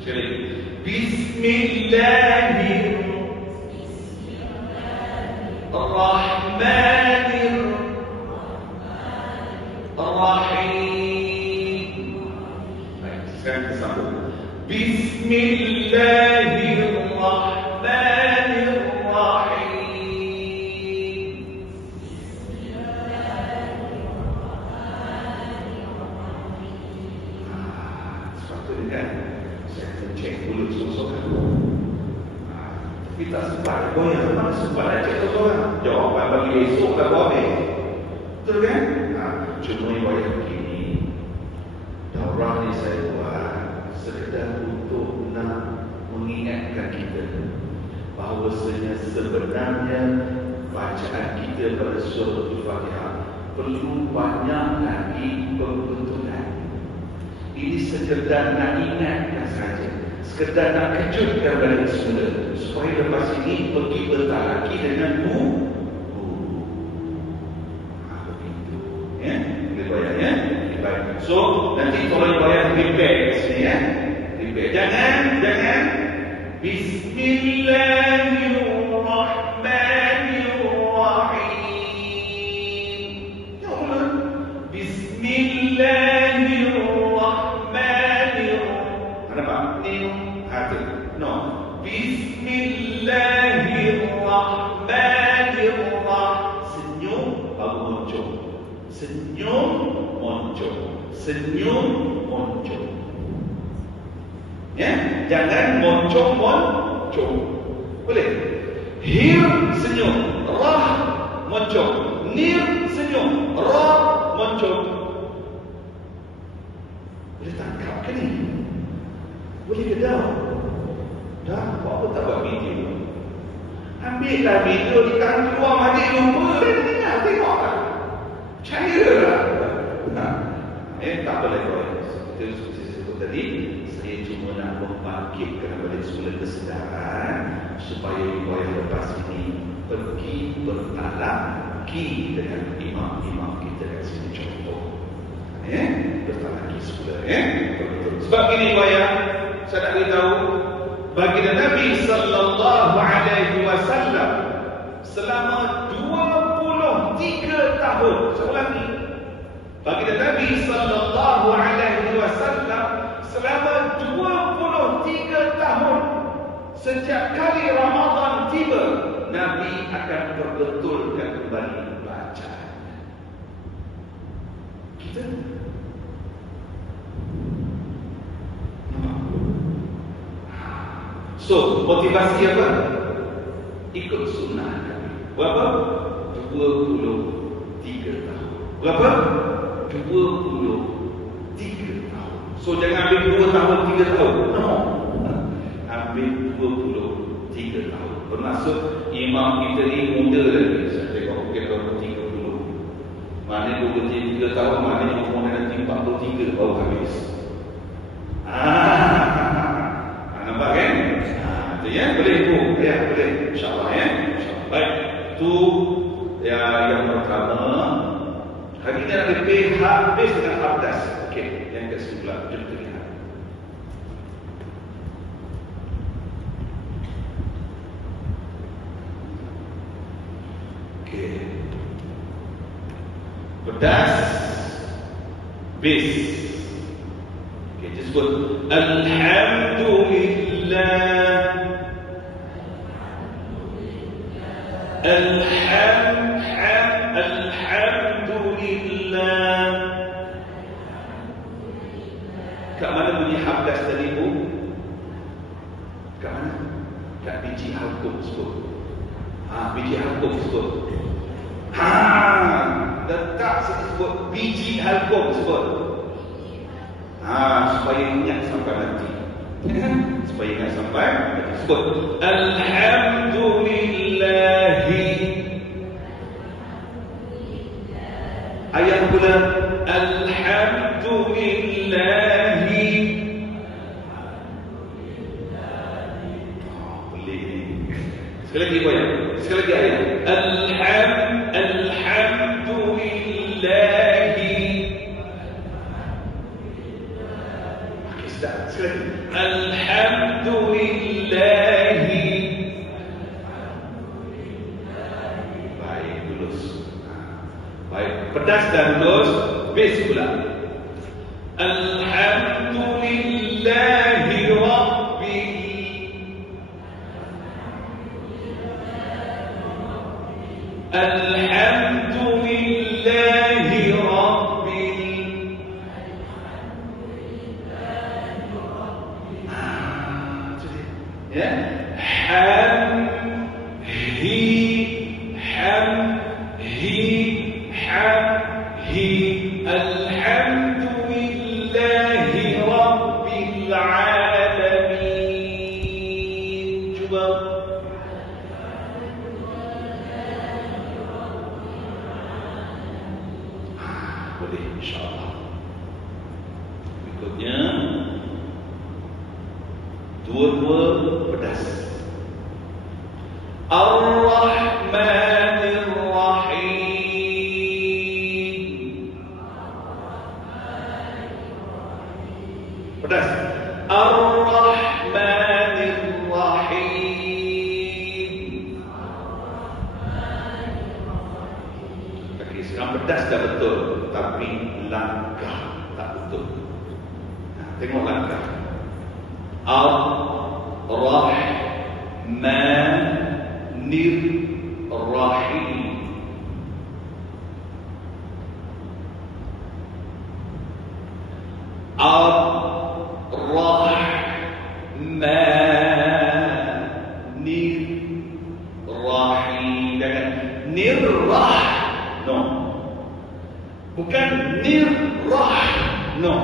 Sekali lagi. Bismillahirrahmanirrahim. Baik, sekarang kita sambung. Bismillahirrahmanirrahim. Kita sempat goyang, mana sempat aja tu orang. Jawapan bagi esok dah habis. Betul kan? Cuma goyang begini. Daurah ni saya buat sekedar untuk nak mengingatkan kita bahawasanya sebenarnya bacaan kita pada surah Al-Fatihah perlu banyak lagi pembentukan. Ini sekedar nak ingatkan saja, sekedar nak kejutkan balik semula, supaya lepas ini pergi bentar lagi dengan begitu. Ya, boleh bayang ya. Baik. So nanti tolong bayang repeat sini ya. Repeat. Jangan. Bismillahirrahmanirrahim. Ya Allah. Bismillahirrahmanirrahim. Ada apa? Ni hati. No. Bismillahirrahmanirrahim. Senyum baru muncul. Senyum muncul. Ya, jangan moncong. Boleh? Hir senyum, rah moncong, nir senyum, rah moncong. Boleh tangkap ke ni? Boleh ke dah? Dah, apa tak buat video? Ambillah video di kanan keluar majlis lupa. Tengok lah. Percayalah. Tak boleh buat. Seperti saya sebut tadi, saya cuma nak membangkitkan balik semula kesedaran supaya yang lepas ini pergi bertalaki dengan imam-imam kita kat sini contoh. Bertalaki semula. Betul. Sebab ini saya nak beritahu bagi Nabi sallallahu alaihi wasallam selama 23 tahun. Saya ulangi. Bagi Nabi sallallahu alaihi wasallam selama 23 tahun sejak kali Ramadan tiba, Nabi akan perbetulkan kembali bacaan kita. So, motivasi apa? Ikut sunnah Nabi. Berapa? 23 tahun. Berapa? 23 tahun. So jangan ambil 2 tahun, 3 tahun. No. Ambil 23 tahun. Bermaksud imam kita ni muda lagi. Saya tengok mungkin berapa 30. Mana 23 tahun, mana umur nanti 43 baru habis. Nampak kan? Itu ya, boleh bu. Ya, boleh. InsyaAllah ya. InsyaAllah. Baik. Itu yang pertama. Hari ini ada lebih habis dengan abdas. Okey, yang ke sebelah jom kita lihat. Okey. Abdas bis. Okey, disebut alhamdulillah. Alhamdulillah. Kat mana bunyi habdas tadi bu? Kat mana? Kat biji halkum sebut. Biji halkum sebut. Letak sebut biji halkum sebut. Supaya ingat sampai nanti. Supaya ingat sampai sebut alhamdulillahi. Ayat pula alhamdulillahi. Boleh ni. Sekali lagi goyang. Sekali lagi ayat. Alhamdulillahi. Okey, sudah. Sekali lagi. Alhamdulillahi. Baik, lulus. Baik, pedas dan lulus. Bis pula. Alhamdulillahi Rabbil. Alhamdulillahi Rabbil. Ya. Alhamdulillahi Rabbil Alamin. Cuba. Boleh, insyaAllah. Berikutnya, dua-dua pedas. Ar-Rahmanir Rahim. Pedas. Ar-Rahmanir Rahim. Okey, sekarang pedas dah betul, tapi langkah tak betul. Tengok langkah. Ar-Rahmanir Rahim. Ar-Rahmanir Rahim. Jangan nirrah. No. Bukan nirrah. No.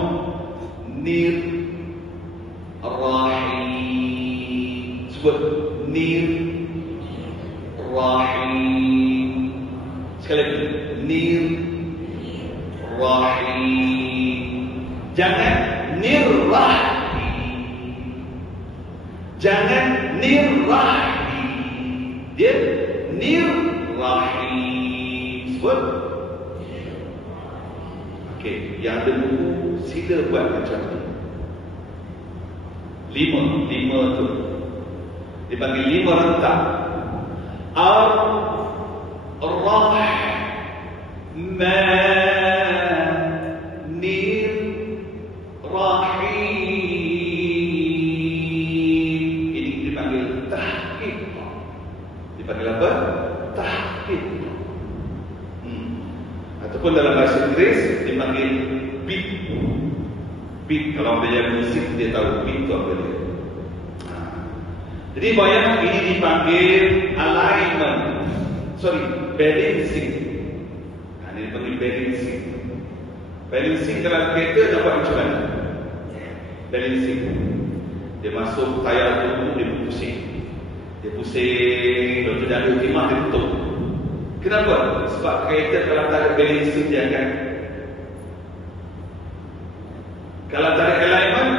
Nir Rahim. Sebut Nir Rahim. Sekali lagi. Nir Rahim. Jangan Nirrahim. Jangan Nirrahim. Dia Nirrahim. Sebut. Okey, yang ada buku sila buat macam tu. 5 tu dipanggil 5 rentak. Ar-Rahmanir Rahim. Ini dipanggil tahqiq. Dipanggil apa? Tahqiq. Ataupun dalam bahasa Inggeris dipanggil beat. Beat, kalau belajar musik dia tahu beat tu apa dia. Jadi bayang ini dipanggil alignment. Balancing. Ini dipanggil balancing. Balancing dalam kereta dapat macam mana? Balancing. Dia masuk tayar tu, dia pusing. Dia pusing, lepas tu dia ada timah, dia tutup. Kenapa? Sebab kereta kalau tak ada balancing dia akan, kalau tak ada alignment,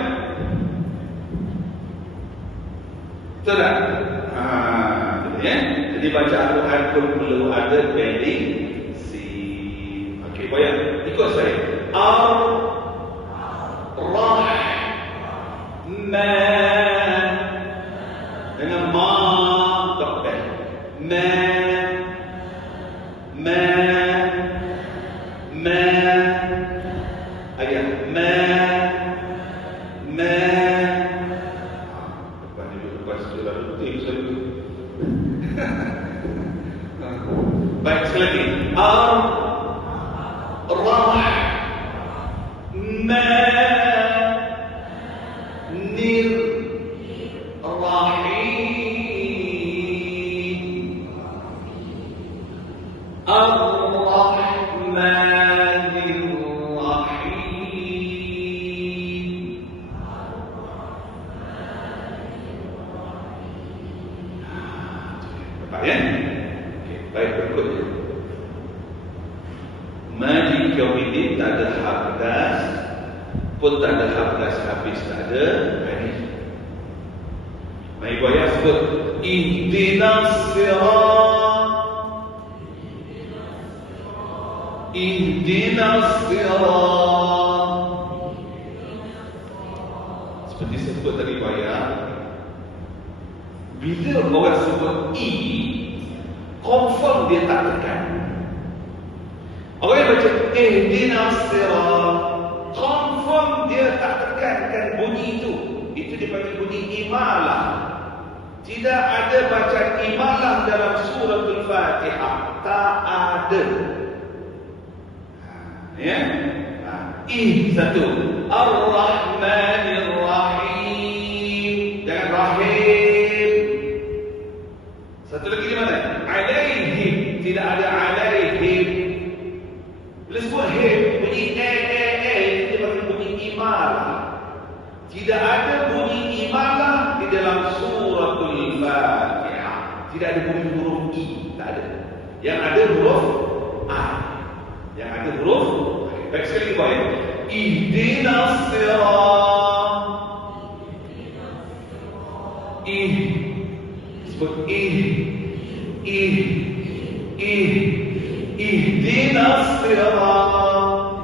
betul tak? Ya? Jadi baca Al-Quran pun perlu ada balancing. Okey, bayang. Ikut saya. Ar-Rahman. Dengan ma tak bel. Ayat baik, sekali lagi. Ar-Rahmanir Rahim. Ar-Rahmanir Rahim. Nampak ya? Baik, berikutnya. Madi Kaumiddin tak ada habdas, pun tak ada habdas habis, tak ada. Mari bayar sebut Ihdinas sirat. Ihdinas sirat. Seperti sebut tadi bayar, bila orang sebut confirm dia tak tekan. Orang yang baca ihdinas sirat, confirm dia tak tekankan bunyi itu. Itu dipanggil bunyi imalah. Tidak ada bacaan imalah dalam suratul Fatihah. Tak ada. Ya? Satu. Ar-Rahmanir Rahim. Jangan Rahim. Satu lagi di mana? Alaihim. Tidak ada alaihim. Tidak ada bunyi imalah di dalam suratul Fatihah. Tidak ada bunyi huruf I, tak ada. Yang ada huruf A. Yang ada huruf A. Baik sekali baik. Ihdinas sirat. Sebut ihdinas sirat.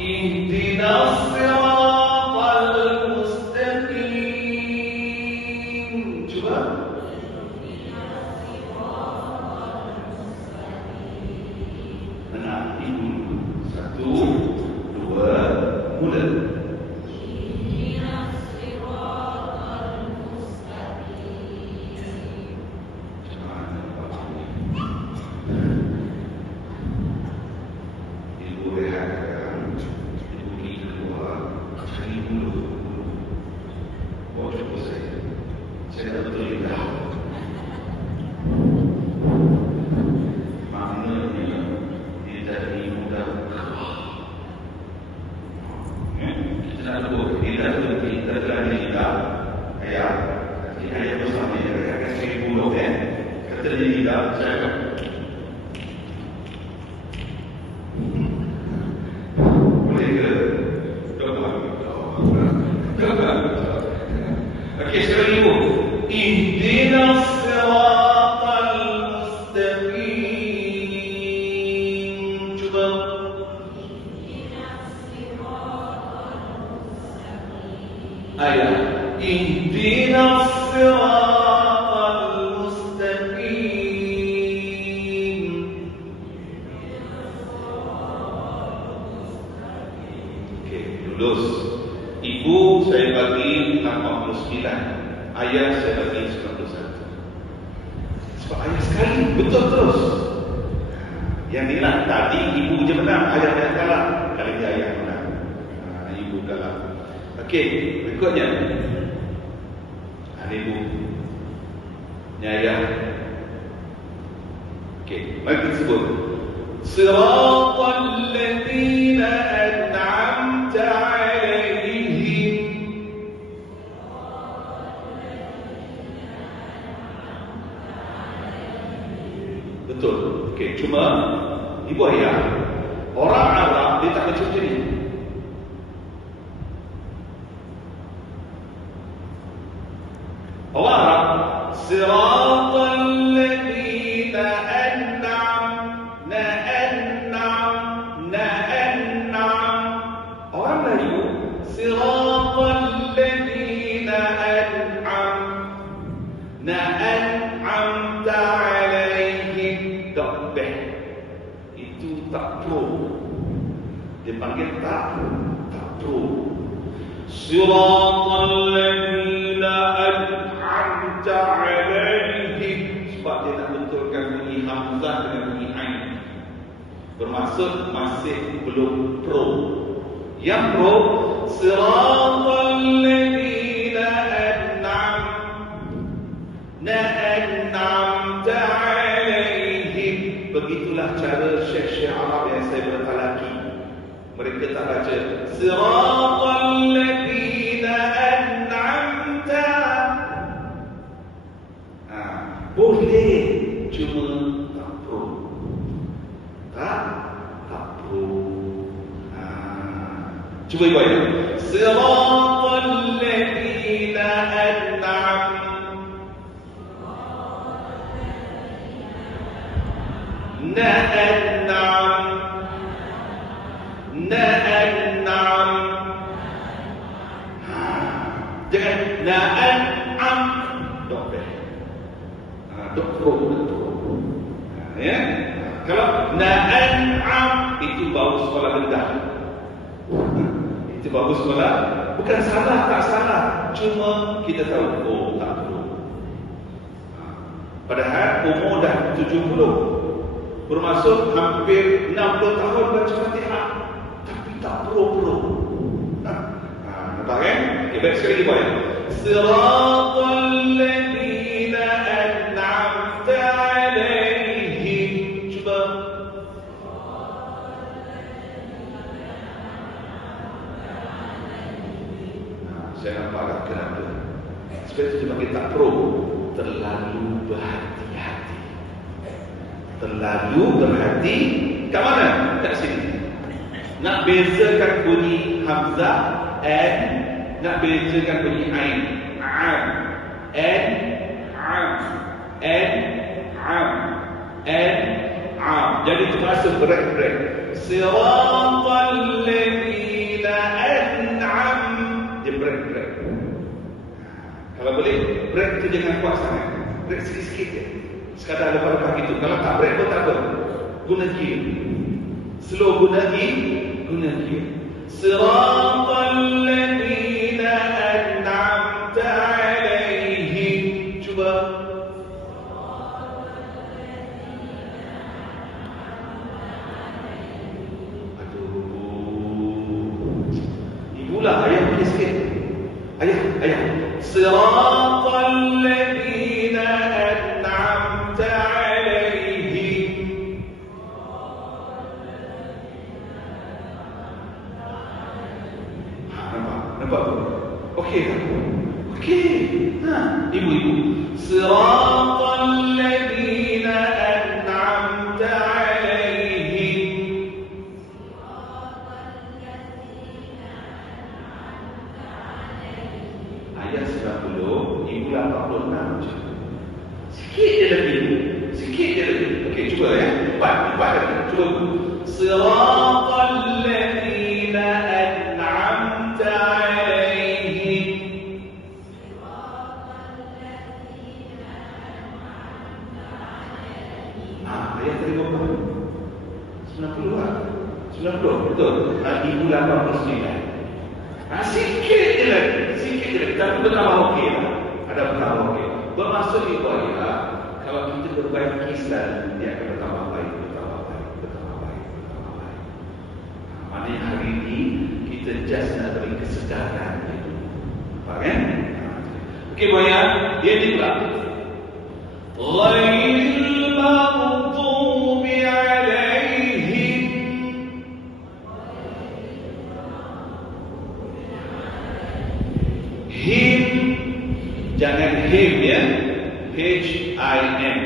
Ihdinas siratal mustaqim. Cuba. Mana ibu? 1, 2, mula. Okey, sekali ibu. Ihdinas siratal mustaqim. Cuba. Ayat. Ihdinas siratal mustaqim. Okey, lulus. Ibu saya bagi 89, ayah saya bagi 91. Sebab ayah sekali, betul terus. Yang ni lah, tadi ibu je menang, ayah yang kalah. Kali ni ayah menang, ibu kalah. Okey, berikutnya. Ini ibu, ini ayah. Okey, mari kita sebut. Siratal ladzina an'amta 'alaihim. Betul. Okey, cuma ibu ayah, orang Arab dia tak baca macam ni. Orang Arab, siratal ladzina an'amna an'am. Orang Melayu, siratal ladzina an'amta 'alaihim. Tak beh. Itu tak pro. Dia panggil tak pro. Siratal ladzina an'amta 'alaihim. Sebab dia nak betulkan bunyi hamzah dengan bunyi ain. Bermaksud masih belum pro. Yang pro, siratal ladzina an'amta 'alaihim. Begitulah cara syekh-syekh Arab yang saya bertalaki. Mereka tak baca siratal ladzina an'amta. Boleh, cuma tak pro. Tak pro. Cuba ibu ayah. Siratal ladzina an'amta. Na'an'am. Jangan na'an'am. Dok deh. Dok pro. Ya. Kalau na'an'am itu bau sekolah rendah. Itu bau sekolah. Bukan salah, tak salah. Cuma kita tahu, oh tak pro. Padahal umur dah 70. Bermaksud hampir 60 tahun baca Fatihah, tapi tak pro. Nampak kan? Okay, baik sekali lagi baik. Siratal ladzina an'amta 'alaihim. Cuba. Sebab itu dia panggil tak pro. Terlalu berhati-hati. Terlalu berhati. Kat mana? Kat sini. Nak bezakan bunyi hamzah and, nak bezakan bunyi ain. Am. And am. And am. And am. Jadi terasa break-break. Siratal ladzina an'am. Dia break-break. Kalau boleh, break itu jangan kuat sangat. Break sikit-sikit je. Sekadar ada pada gitu. Kalau tak break pun tak apa. Guna gear. Slow guna gear. Guna gear. Siratal ladzina an'amta alaihim. Cuba. Ibulah ayah boleh sikit. Ayah. Siratal ladzina an'amta alaihim. Nampak tu? Okey tak? Okey. Ibu. Siratal ladzina an'amta alaihim. Ayat 90, ibu 86 je. Sikit je lagi. Okey, cuba ya. Empat lagi. Cuba. Siratal ladzina an'amta alaihim. Ayat tadi berapa? 90 lah. 90, betul. Ibu 89. Sikit je lagi. Tapi bertambah okey lah. Ada bertambah okey. Bermaksud itu adalah kalau kita berbaiki selalu, dia akan bertambah baik. Maknanya hari ini kita just nak beri kesedaran. Faham kan? Okey boya, dia ni pula. Ghairil maghdubi alaihim. Him, jangan him ya. H-I-M.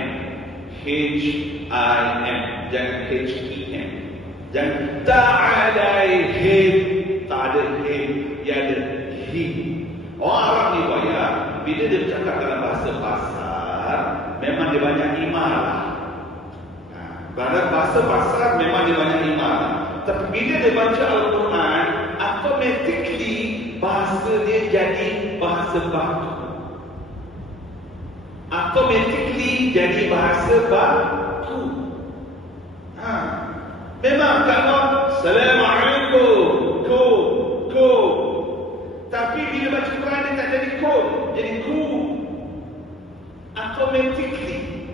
Jangan H-E-M. Jangan ta'alaihim. Tak ada him, dia ada him. Orang Arab ni boya, bila dia bercakap dalam bahasa pasar, memang dia banyak imar lah. Bahasa pasar memang dia banyak imar. Tapi bila dia baca Al-Quran, automatically bahasa dia jadi bahasa baku. Automatically jadi bahasa baku. Memang kalau Assalamualaikum, ko. Tapi bila baca Quran dia tak jadi ko, jadi ku. Automatically.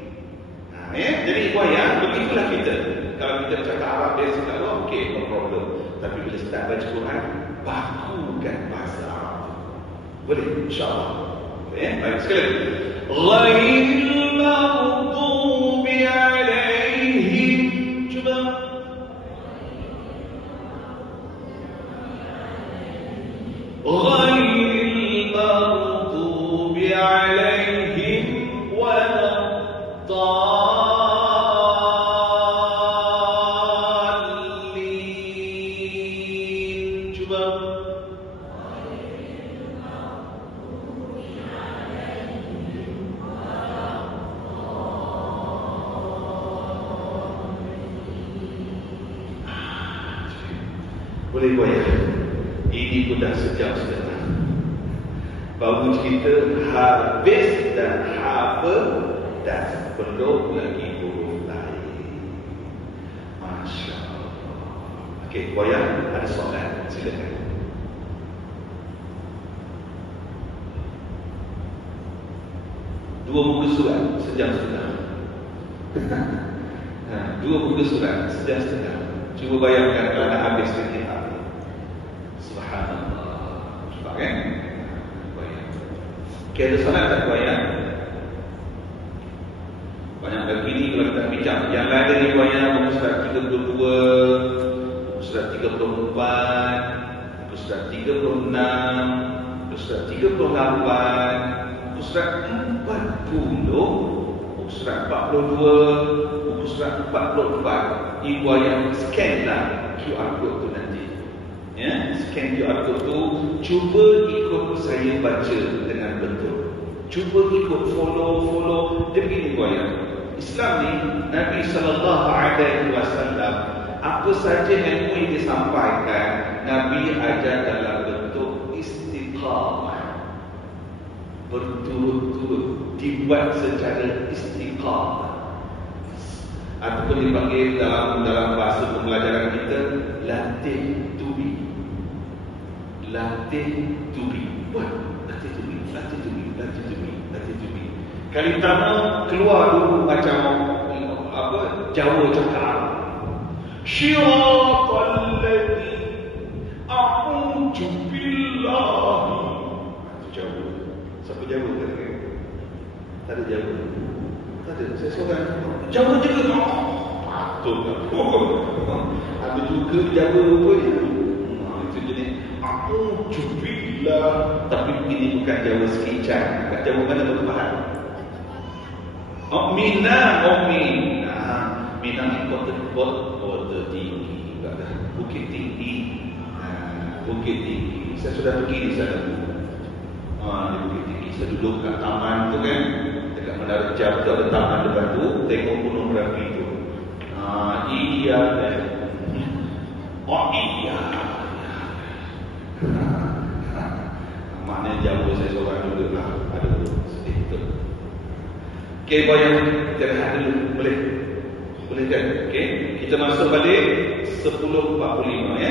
Jadi buaya, begitulah kita. Kalau kita bercakap Arab dia suka, okey, no problem. Tapi bila start baca Quran, bakukan bahasa Arab. Boleh, insyaAllah. Baik, sekali lagi. Ghairil maghdubi alaihim. Cuba. Ghairil maghdubi alaihim waladdallin. Cuba. Boleh buat ya? Ini pun dah sejam sudah. Baru cerita habis dan hafadas. Belum lagi huruf lain. Masya Allah. Okey, buat ya? Ada soalan? Silakan. Dua buku surat, sejam sudah. Dua buku surat, sejam sudah. Cuba bayangkan kalau dah habis nanti hari. Subhanallah. Cuba kan? Okey, ada soalan tak bayang? Banyak begini kalau kita bincang. Yang ada ni bayang buku surat 32, buku surat 34, buku surat 36, buku surat 38, muka surat 40, muka surat 42, muka surat 44. Ibu ayah scanlah QR code tu nanti. Ya, scan QR code tu, cuba ikut saya baca dengan betul. Cuba ikut follow. Dia begini ibu ayah. Islam ni Nabi SAW apa saja ilmu yang disampaikan Nabi ajar dalam bentuk istiqamah, berturut-turut, dibuat secara istiqamah, ataupun dipanggil dalam bahasa pembelajaran kita latih to be. Buat latih to be. Kali pertama keluar dulu macam Jawa cakap. Syiratal ladzi a'udzu billahi. Itu Jawa. Siapa Jawa kata? Tak ada Jawa. Tak ada. Saya seorang Jawa juga. Patut tak? Ada juga Jawa pun. Itu jenis a'udzu billah. Tapi ini bukan Jawa sekicang. Bukan Jawa mana berbahan. Minang ni kota tinggi, bukit tinggi. Saya sudah pergi di sana. Di bukit tinggi. Saya duduk kat taman tu kan, dekat Menara Jam tu ada taman depan tu, tengok Gunung Merapi tu. Iya. Maknanya Jawa saya seorang juga lah. Ada sedikit. Okey, bayang kita rehat dulu, boleh kan? Okey, kita masuk balik 10.45 ya.